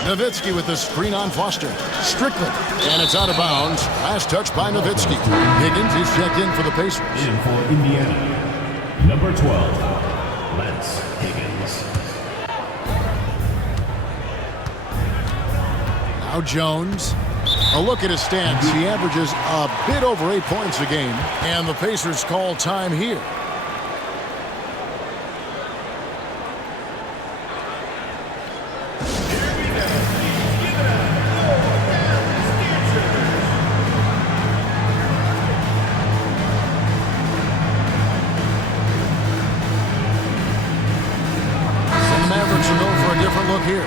Nowitzki with the screen on Foster. Strickland. And it's out of bounds. Last touch by Nowitzki. Higgins is checked in for the Pacers. In for Indiana, number 12, Lance Higgins. Now Jones. A look at his stats. He averages a bit over 8 points a game. And the Pacers call time here. Here.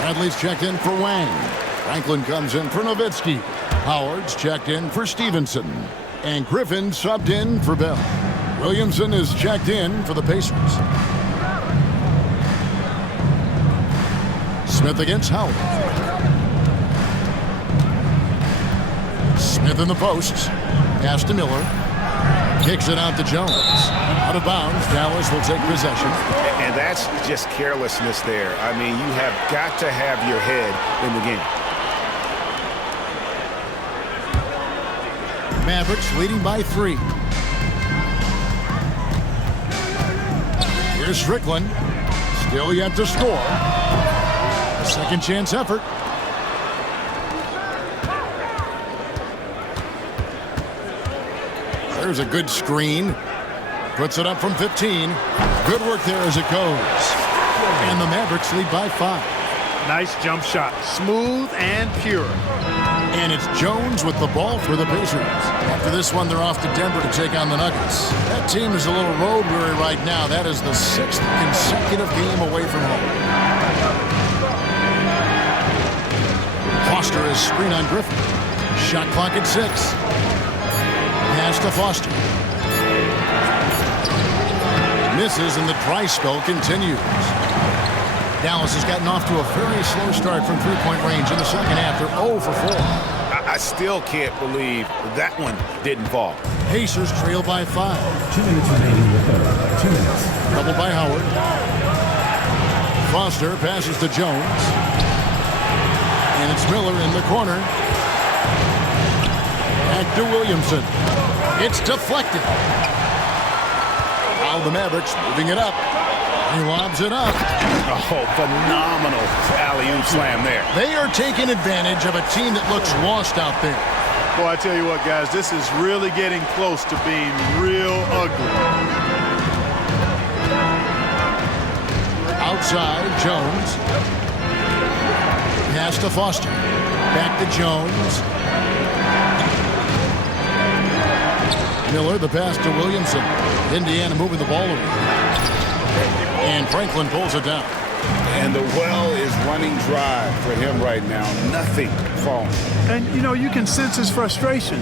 Bradley's checked in for Wang. Franklin comes in for Nowitzki. Howard's checked in for Stevenson. And Griffin subbed in for Bell. Williamson is checked in for the Pacers. Smith against Howard. Smith in the posts. Pass to Miller. Kicks it out to Jones. Out of bounds. Dallas will take possession. And that's just carelessness there. I mean, you have got to have your head in the game. Mavericks leading by 3. Here's Strickland. Still yet to score. A second chance effort. There's a good screen. Puts it up from 15. Good work there as it goes. And the Mavericks lead by 5. Nice jump shot. Smooth and pure. And it's Jones with the ball for the Pacers. After this one, they're off to Denver to take on the Nuggets. That team is a little road weary right now. That is the 6th consecutive game away from home. Foster is screen on Griffin. Shot clock at 6. Pass to Foster. Misses and the dry spell continues. Dallas has gotten off to a very slow start from three-point range in the second half. They're 0 for 4. I still can't believe that one didn't fall. Pacers trail by 5. 2 minutes remaining in the third. 2 minutes. Double by Howard. Foster passes to Jones. And it's Miller in the corner. Back to Williamson. It's deflected. Now the Mavericks moving it up. He lobs it up. Oh, phenomenal alley-oop slam there. They are taking advantage of a team that looks lost out there. Boy, I tell you what, guys, this is really getting close to being real ugly. Outside, Jones. Pass to Foster. Back to Jones. Miller, the pass to Williamson. Indiana moving the ball away. And Franklin pulls it down. And the well is running dry for him right now. Nothing falling. And, you know, you can sense his frustration.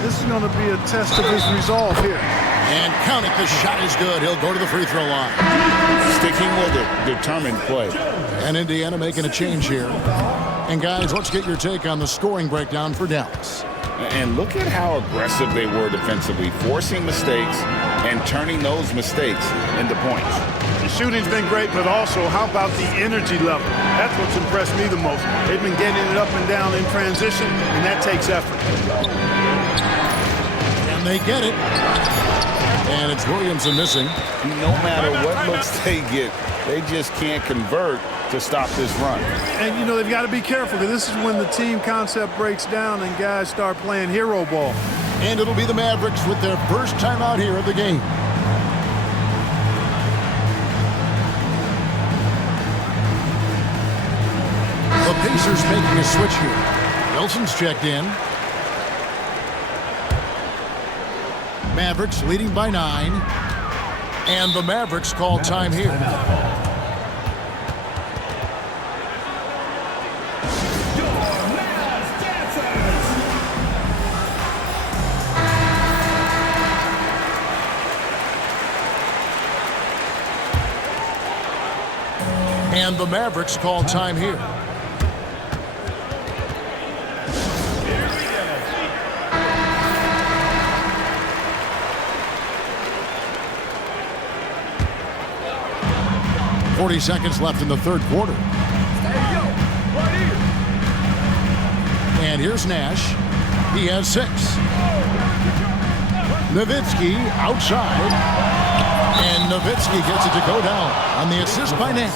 This is going to be a test of his resolve here. And count it, the shot is good. He'll go to the free throw line. Sticking with it, determined play. And Indiana making a change here. And guys, let's get your take on the scoring breakdown for Dallas. And look at how aggressive they were defensively, forcing mistakes and turning those mistakes into points. The shooting's been great, but also how about the energy level? That's what's impressed me the most. They've been getting it up and down in transition, and that takes effort. And they get it. And it's Williamson missing. No matter what looks they get, they just can't convert to stop this run. And, you know, they've got to be careful, because this is when the team concept breaks down and guys start playing hero ball. And it'll be the Mavericks with their first time out here of the game. The Pacers making a switch here. Wilson's checked in. Mavericks leading by 9. And the Mavericks call time here. And the Mavericks call time here. "40 seconds left in the third quarter. And here's Nash. He has 6. Nowitzki outside. And Nowitzki gets it to go down on the assist by Nash.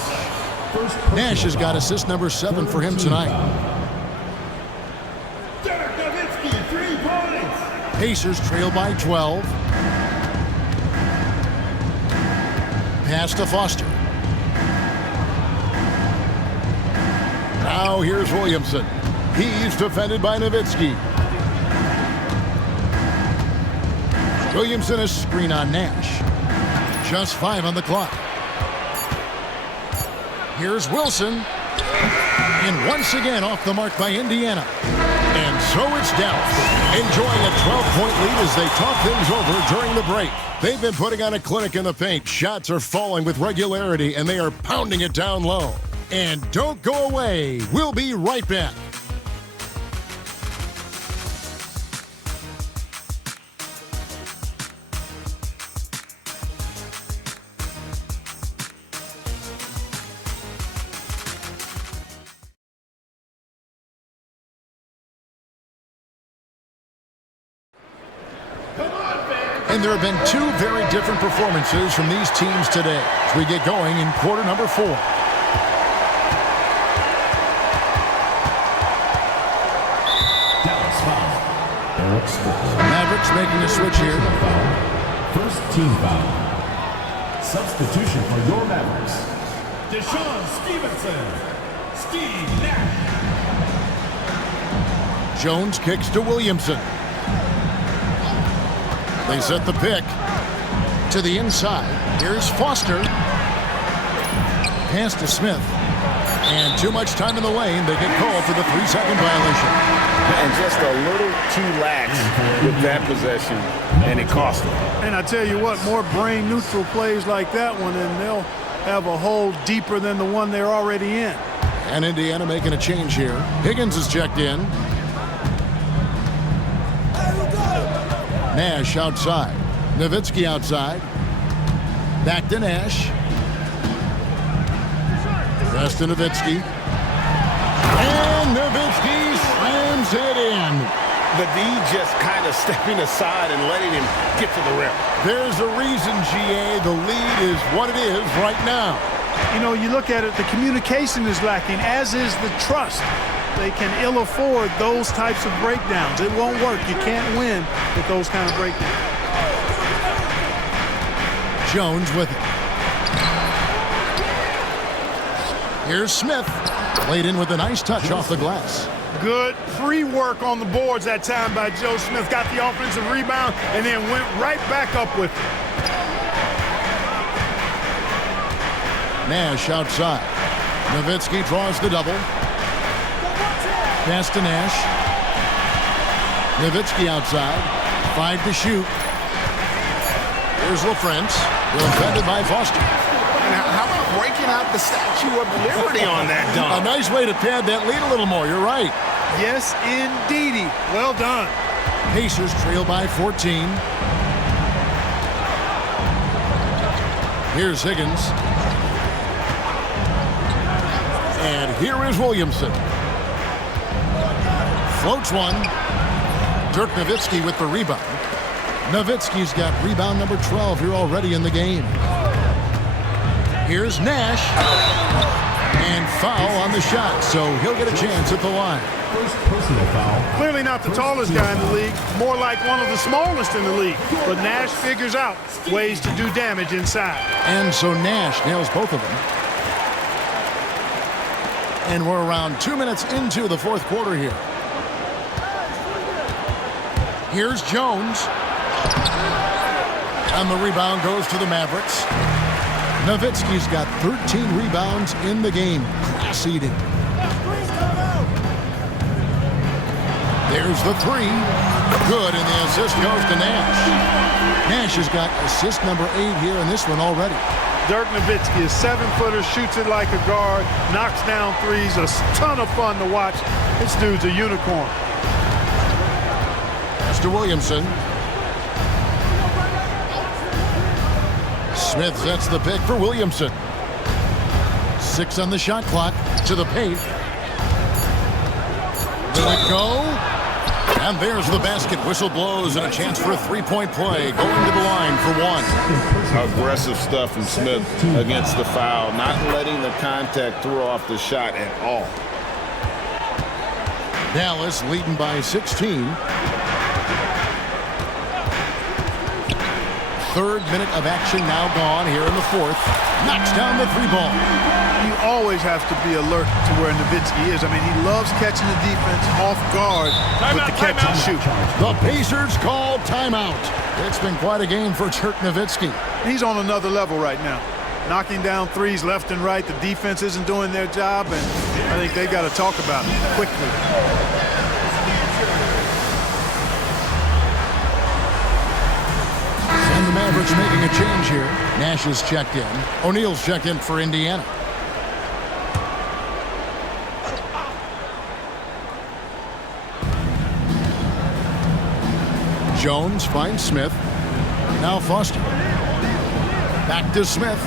Nash has got assist number 7 for him tonight. Pacers trail by 12. Pass to Foster. Now here's Williamson. He's defended by Nowitzki. Williamson, a screen on Nash. Just 5 on the clock. Here's Wilson. And once again off the mark by Indiana. And so it's Dallas, enjoying a 12-point lead as they talk things over during the break. They've been putting on a clinic in the paint. Shots are falling with regularity, and they are pounding it down low. And don't go away. We'll be right back. And there have been 2 very different performances from these teams today as we get going in quarter number 4. Dallas foul. Mavericks making a switch here. First team foul. Substitution for your Mavericks. Deshaun Stevenson. Steve Nash. Jones kicks to Williamson. They set the pick to the inside. Here's Foster. Pass to Smith. And too much time in the lane. They get called for the 3-second violation. And just a little too lax with that possession, and it cost them. And I tell you what, more brain-neutral plays like that one, and they'll have a hole deeper than the one they're already in. And Indiana making a change here. Higgins is checked in. Nash outside. Nowitzki outside. Back to Nash. Pass to Nowitzki. And Nowitzki slams it in. The D just kind of stepping aside and letting him get to the rim. There's a reason, GA, the lead is what it is right now. You know, you look at it, the communication is lacking, as is the trust. They can ill afford those types of breakdowns. It won't work. You can't win with those kind of breakdowns. Jones with it. Here's Smith. Played in with a nice touch off the glass. Good free work on the boards that time by Joe Smith. Got the offensive rebound and then went right back up with it. Nash outside. Nowitzki draws the double. Pass to Nash. Nowitzki outside. 5 to shoot. Here's LaFrance. Defended by Foster. And how about breaking out the Statue of Liberty on that dunk? A nice way to pad that lead a little more. You're right. Yes, indeedy. Well done. Pacers trail by 14. Here's Higgins. And here is Williamson. Floats one. Dirk Nowitzki with the rebound. Nowitzki's got rebound number 12 here already in the game. Here's Nash. And foul on the shot, so he'll get a chance at the line. First personal foul. Clearly not the tallest guy in the league, more like one of the smallest in the league. But Nash figures out ways to do damage inside. And so Nash nails both of them. And we're around 2 minutes into the fourth quarter here. Here's Jones. And the rebound goes to the Mavericks. Nowitzki's got 13 rebounds in the game. Class eating. There's the three. Good, and the assist goes to Nash. Nash has got assist number 8 here in this one already. Dirk Nowitzki, a 7-footer, shoots it like a guard, knocks down threes, a ton of fun to watch. This dude's a unicorn. Mr. Williamson. Smith sets the pick for Williamson. 6 on the shot clock. To the paint. There we go. And there's the basket. Whistle blows and a chance for a three-point play. Going to the line for 1. Aggressive stuff from Smith against the foul. Not letting the contact throw off the shot at all. Dallas leading by 16. Third minute of action now gone here in the fourth. Knocks down the 3 ball. You always have to be alert to where Nowitzki is. I mean, he loves catching the defense off guard with the catch and shoot. The Pacers call timeout. It's been quite a game for Dirk Nowitzki. He's on another level right now. Knocking down threes left and right. The defense isn't doing their job, and I think they've got to talk about it quickly. And the Mavericks making a change here. Nash is checked in. O'Neal's checked in for Indiana. Jones finds Smith. Now Foster. Back to Smith.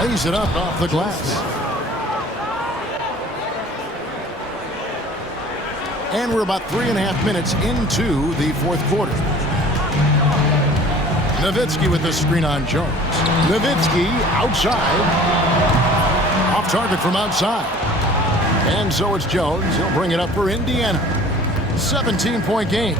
Lays it up off the glass. And we're about 3.5 minutes into the fourth quarter. Nowitzki with the screen on Jones. Nowitzki outside. Off target from outside. And so it's Jones. He'll bring it up for Indiana. 17-point game.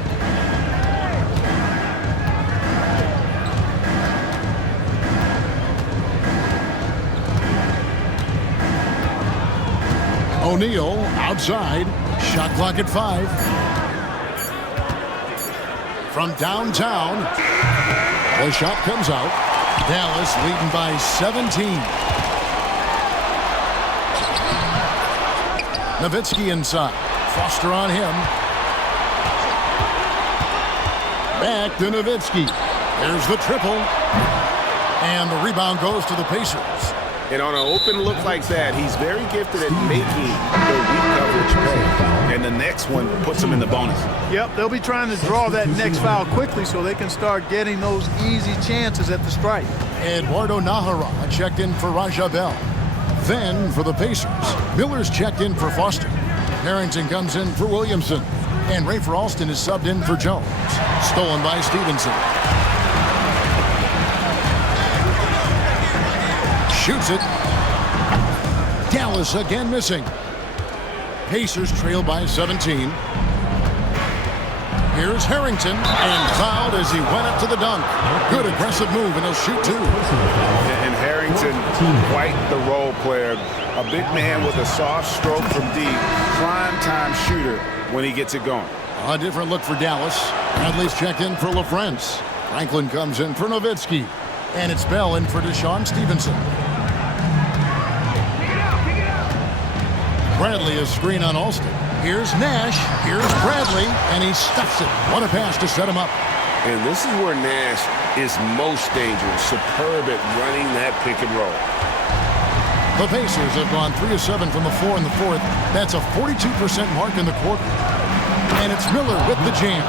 O'Neal outside. Shot clock at 5. From downtown. The shot comes out. Dallas leading by 17. Nowitzki inside. Foster on him. Back to Nowitzki. There's the triple. And the rebound goes to the Pacers. And on an open look like that, he's very gifted at making the weak coverage play. And the next one puts him in the bonus. Yep, they'll be trying to draw that next foul quickly so they can start getting those easy chances at the stripe. Eduardo Nahara checked in for Raja Bell. Then for the Pacers, Miller's checked in for Foster. Harrington comes in for Williamson. And Rafer Alston is subbed in for Jones. Stolen by Stevenson. Shoots it. Dallas again missing. Pacers trail by 17. Here's Harrington, and fouled as he went up to the dunk. Good aggressive move, and he'll shoot 2. And Harrington, quite the role player. A big man with a soft stroke from deep. Prime time shooter when he gets it going. A different look for Dallas. Bradley's checked in for LaFrance. Franklin comes in for Nowitzki. And it's Bell in for Deshaun Stevenson. Bradley is screen on Alston. Here's Nash. Here's Bradley. And he stuffs it. What a pass to set him up. And this is where Nash is most dangerous. Superb at running that pick and roll. The Pacers have gone 3 of 7 from the floor in the fourth. That's a 42% mark in the quarter. And it's Miller with the jam.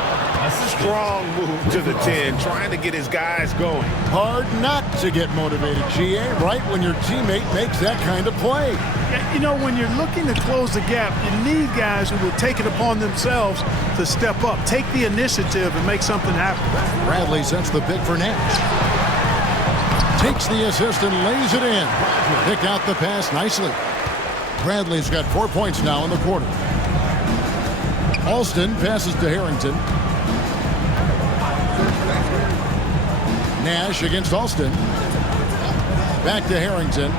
A strong move to the 10, trying to get his guys going. Hard not to get motivated, GA, right when your teammate makes that kind of play. You know, when you're looking to close the gap, you need guys who will take it upon themselves to step up, take the initiative, and make something happen. Bradley sets the pick for Nash. Takes the assist and lays it in. Pick out the pass nicely. Bradley's got 4 points now in the quarter. Alston passes to Harrington. Nash against Alston. Back to Harrington.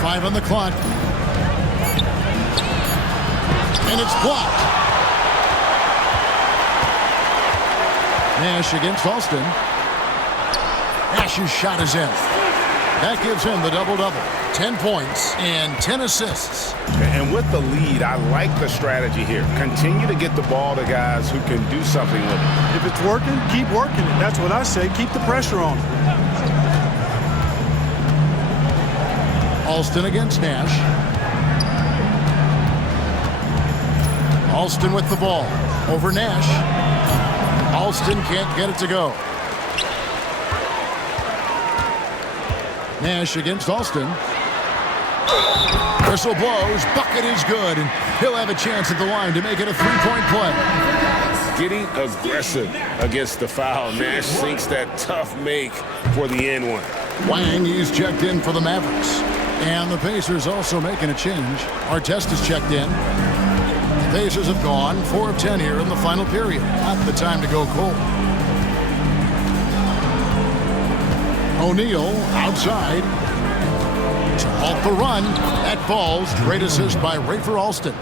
5 on the clock. And it's blocked. Nash against Alston. Nash's shot is in. That gives him the double-double. 10 points and 10 assists. And with the lead, I like the strategy here. Continue to get the ball to guys who can do something with it. If it's working, keep working it. That's what I say. Keep the pressure on him. Alston against Nash. Alston with the ball. Over Nash. Alston can't get it to go. Nash against Alston. Whistle blows. Bucket is good. And he'll have a chance at the line to make it a three-point play. Getting aggressive against the foul. Nash sinks that tough make for the end one. Wang, he's checked in for the Mavericks. And the Pacers also making a change. Artest is checked in. The Pacers have gone 4 of 10 here in the final period. Not the time to go cold. O'Neal outside to halt the run. That falls. Great assist by Rafer Alston.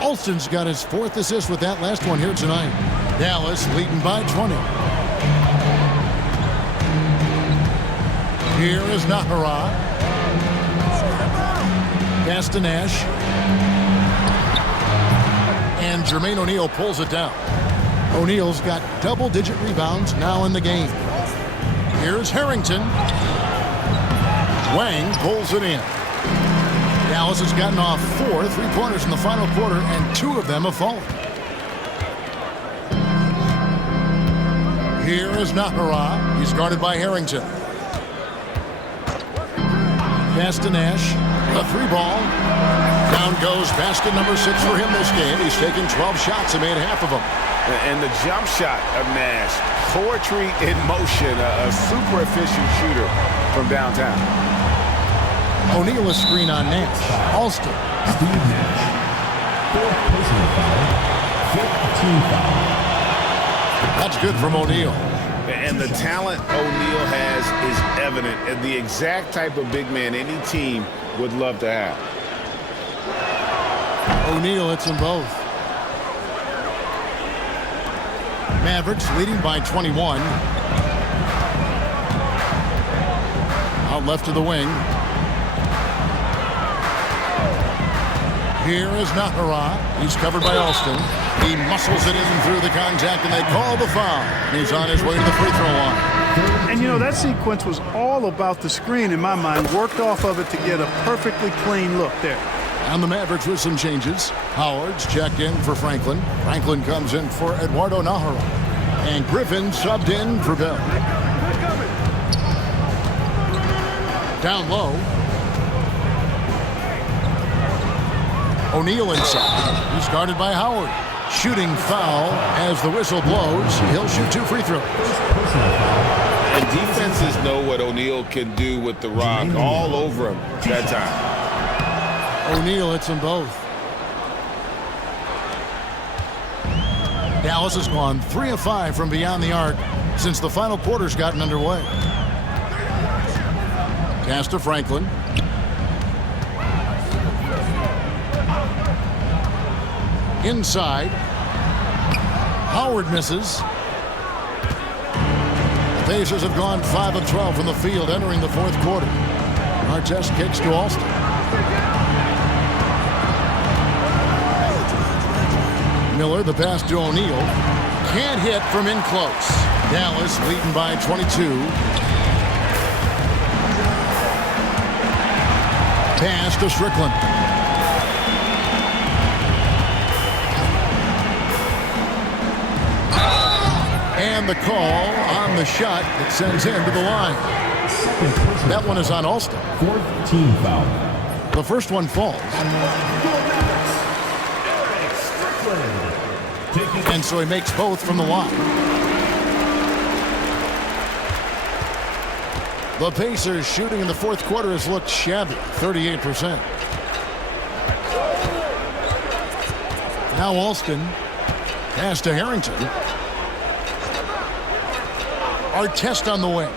Alston's got his 4th assist with that last one here tonight. Dallas leading by 20. Here is Nahara. Pass to Nash. And Jermaine O'Neal pulls it down. O'Neal's got double-digit rebounds now in the game. Here's Harrington. Wang pulls it in. Dallas has gotten off 4 3-pointers in the final quarter, and 2 of them have fallen. Here is Nahara. He's guarded by Harrington. Pass to Nash. A 3-ball. Down goes basket number 6 for him this game. He's taken 12 shots and made half of them. And the jump shot of Nash, poetry in motion, a super efficient shooter from downtown. O'Neal a screen on Nash. Alston. Steve Nash. 4th personal foul. 5th team foul. That's good from O'Neal. And the talent O'Neal has is evident, and the exact type of big man any team would love to have. O'Neal hits them both. Mavericks leading by 21. Out left to the wing. Here is Nahara. He's covered by Alston. He muscles it in through the contact, and they call the foul. He's on his way to the free throw line. And, you know, that sequence was all about the screen in my mind. Worked off of it to get a perfectly clean look there. And the Mavericks with some changes. Howard's checked in for Franklin. Franklin comes in for Eduardo Nahara. And Griffin subbed in for Bell. Down low. O'Neal inside. He's guarded by Howard. Shooting foul as the whistle blows. He'll shoot 2 free throws. And defenses know what O'Neal can do with the rock all over him that time. O'Neal hits them both. Dallas has gone 3 of 5 from beyond the arc since the final quarter's gotten underway. Pass to Franklin. Inside. Howard misses. The Pacers have gone 5 of 12 from the field entering the 4th quarter. Artest kicks to Alston. Miller, the pass to O'Neal. Can't hit from in close. Dallas leading by 22. Pass to Strickland. And the call on the shot that sends him to the line. That one is on Alston. 4th team foul. The first one falls. And so he makes both from the line. The Pacers shooting in the 4th quarter has looked shabby, 38%. Now Alston. Pass to Harrington. Artest on the wing.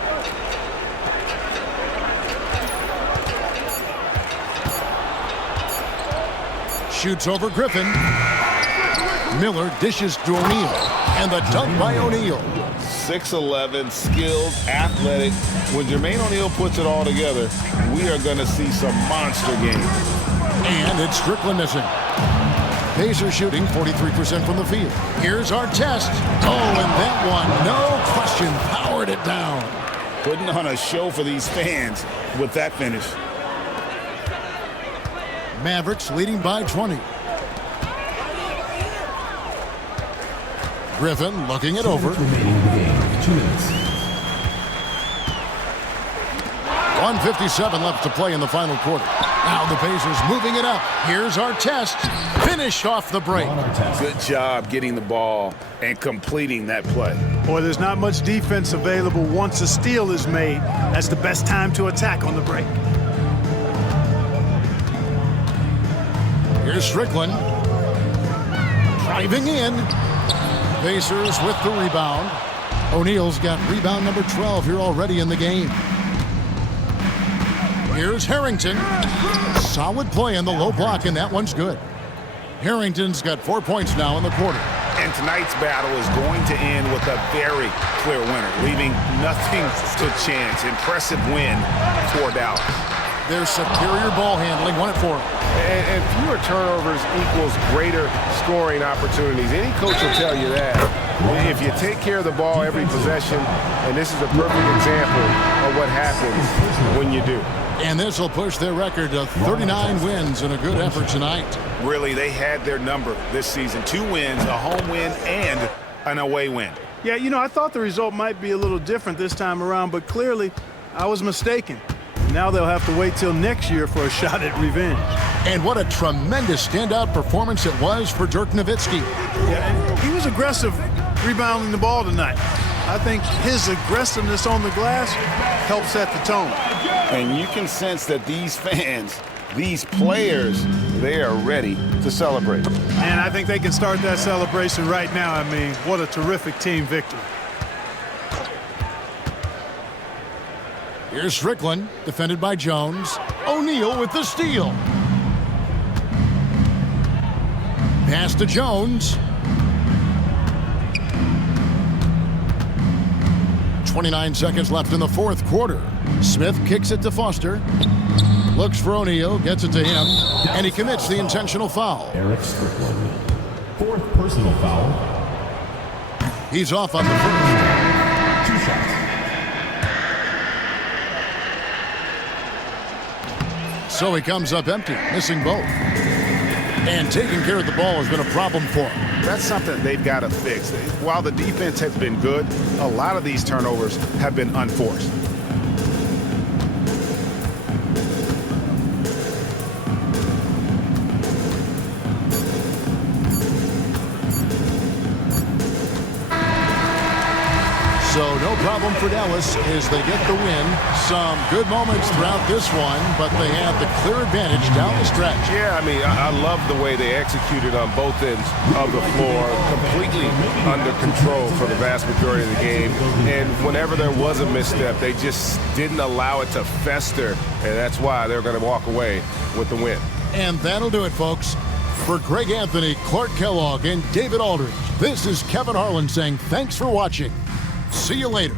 Shoots over Griffin. Miller dishes to O'Neal. And the dunk by O'Neal. 6'11", skilled, athletic. When Jermaine O'Neal puts it all together, we are going to see some monster games. And it's Strickland missing. Pacers shooting 43% from the field. Here's our test. Oh, and that one, no question, powered it down. Putting on a show for these fans with that finish. Mavericks leading by 20. Griffin looking it over. Remaining in the game, 2 minutes. 1:57 left to play in the final quarter. Now the Pacers moving it up. Here's our test. Finish off the break. Good job getting the ball and completing that play. Boy, there's not much defense available once a steal is made. That's the best time to attack on the break. Here's Strickland. Driving in. Pacers with the rebound. O'Neal's got rebound number 12 here already in the game. Here's Harrington. Solid play in the low block, and that one's good. Harrington's got 4 points now in the quarter. And tonight's battle is going to end with a very clear winner, leaving nothing to chance. Impressive win for Dallas. Their superior ball handling won it for them. And fewer turnovers equals greater scoring opportunities. Any coach will tell you that. If you take care of the ball every possession, and this is a perfect example of what happens when you do. And this will push their record to 39 wins in a good effort tonight. Really, they had their number this season. 2 wins, a home win, and an away win. Yeah, you know, I thought the result might be a little different this time around, but clearly I was mistaken. Now they'll have to wait till next year for a shot at revenge. And what a tremendous standout performance it was for Dirk Nowitzki. Yeah, and he was aggressive rebounding the ball tonight. I think his aggressiveness on the glass helped set the tone. And you can sense that these fans, these players, they are ready to celebrate. And I think they can start that celebration right now. I mean, what a terrific team victory. Here's Strickland, defended by Jones. O'Neal with the steal. Pass to Jones. 29 seconds left in the fourth quarter. Smith kicks it to Foster. Looks for O'Neal, gets it to him, and he commits the intentional foul. Eric Strickland. 4th personal foul. He's off on the first. 2 shots. So he comes up empty, missing both. And taking care of the ball has been a problem for him. That's something they've got to fix. While the defense has been good, a lot of these turnovers have been unforced. So no problem for Dallas as they get the win. Some good moments throughout this one, but they had the clear advantage down the stretch. Yeah, I mean, I love the way they executed on both ends of the floor, completely under control for the vast majority of the game. And whenever there was a misstep, they just didn't allow it to fester, and that's why they're going to walk away with the win. And that'll do it, folks. For Greg Anthony, Clark Kellogg, and David Aldridge, this is Kevin Harlan saying thanks for watching. See you later.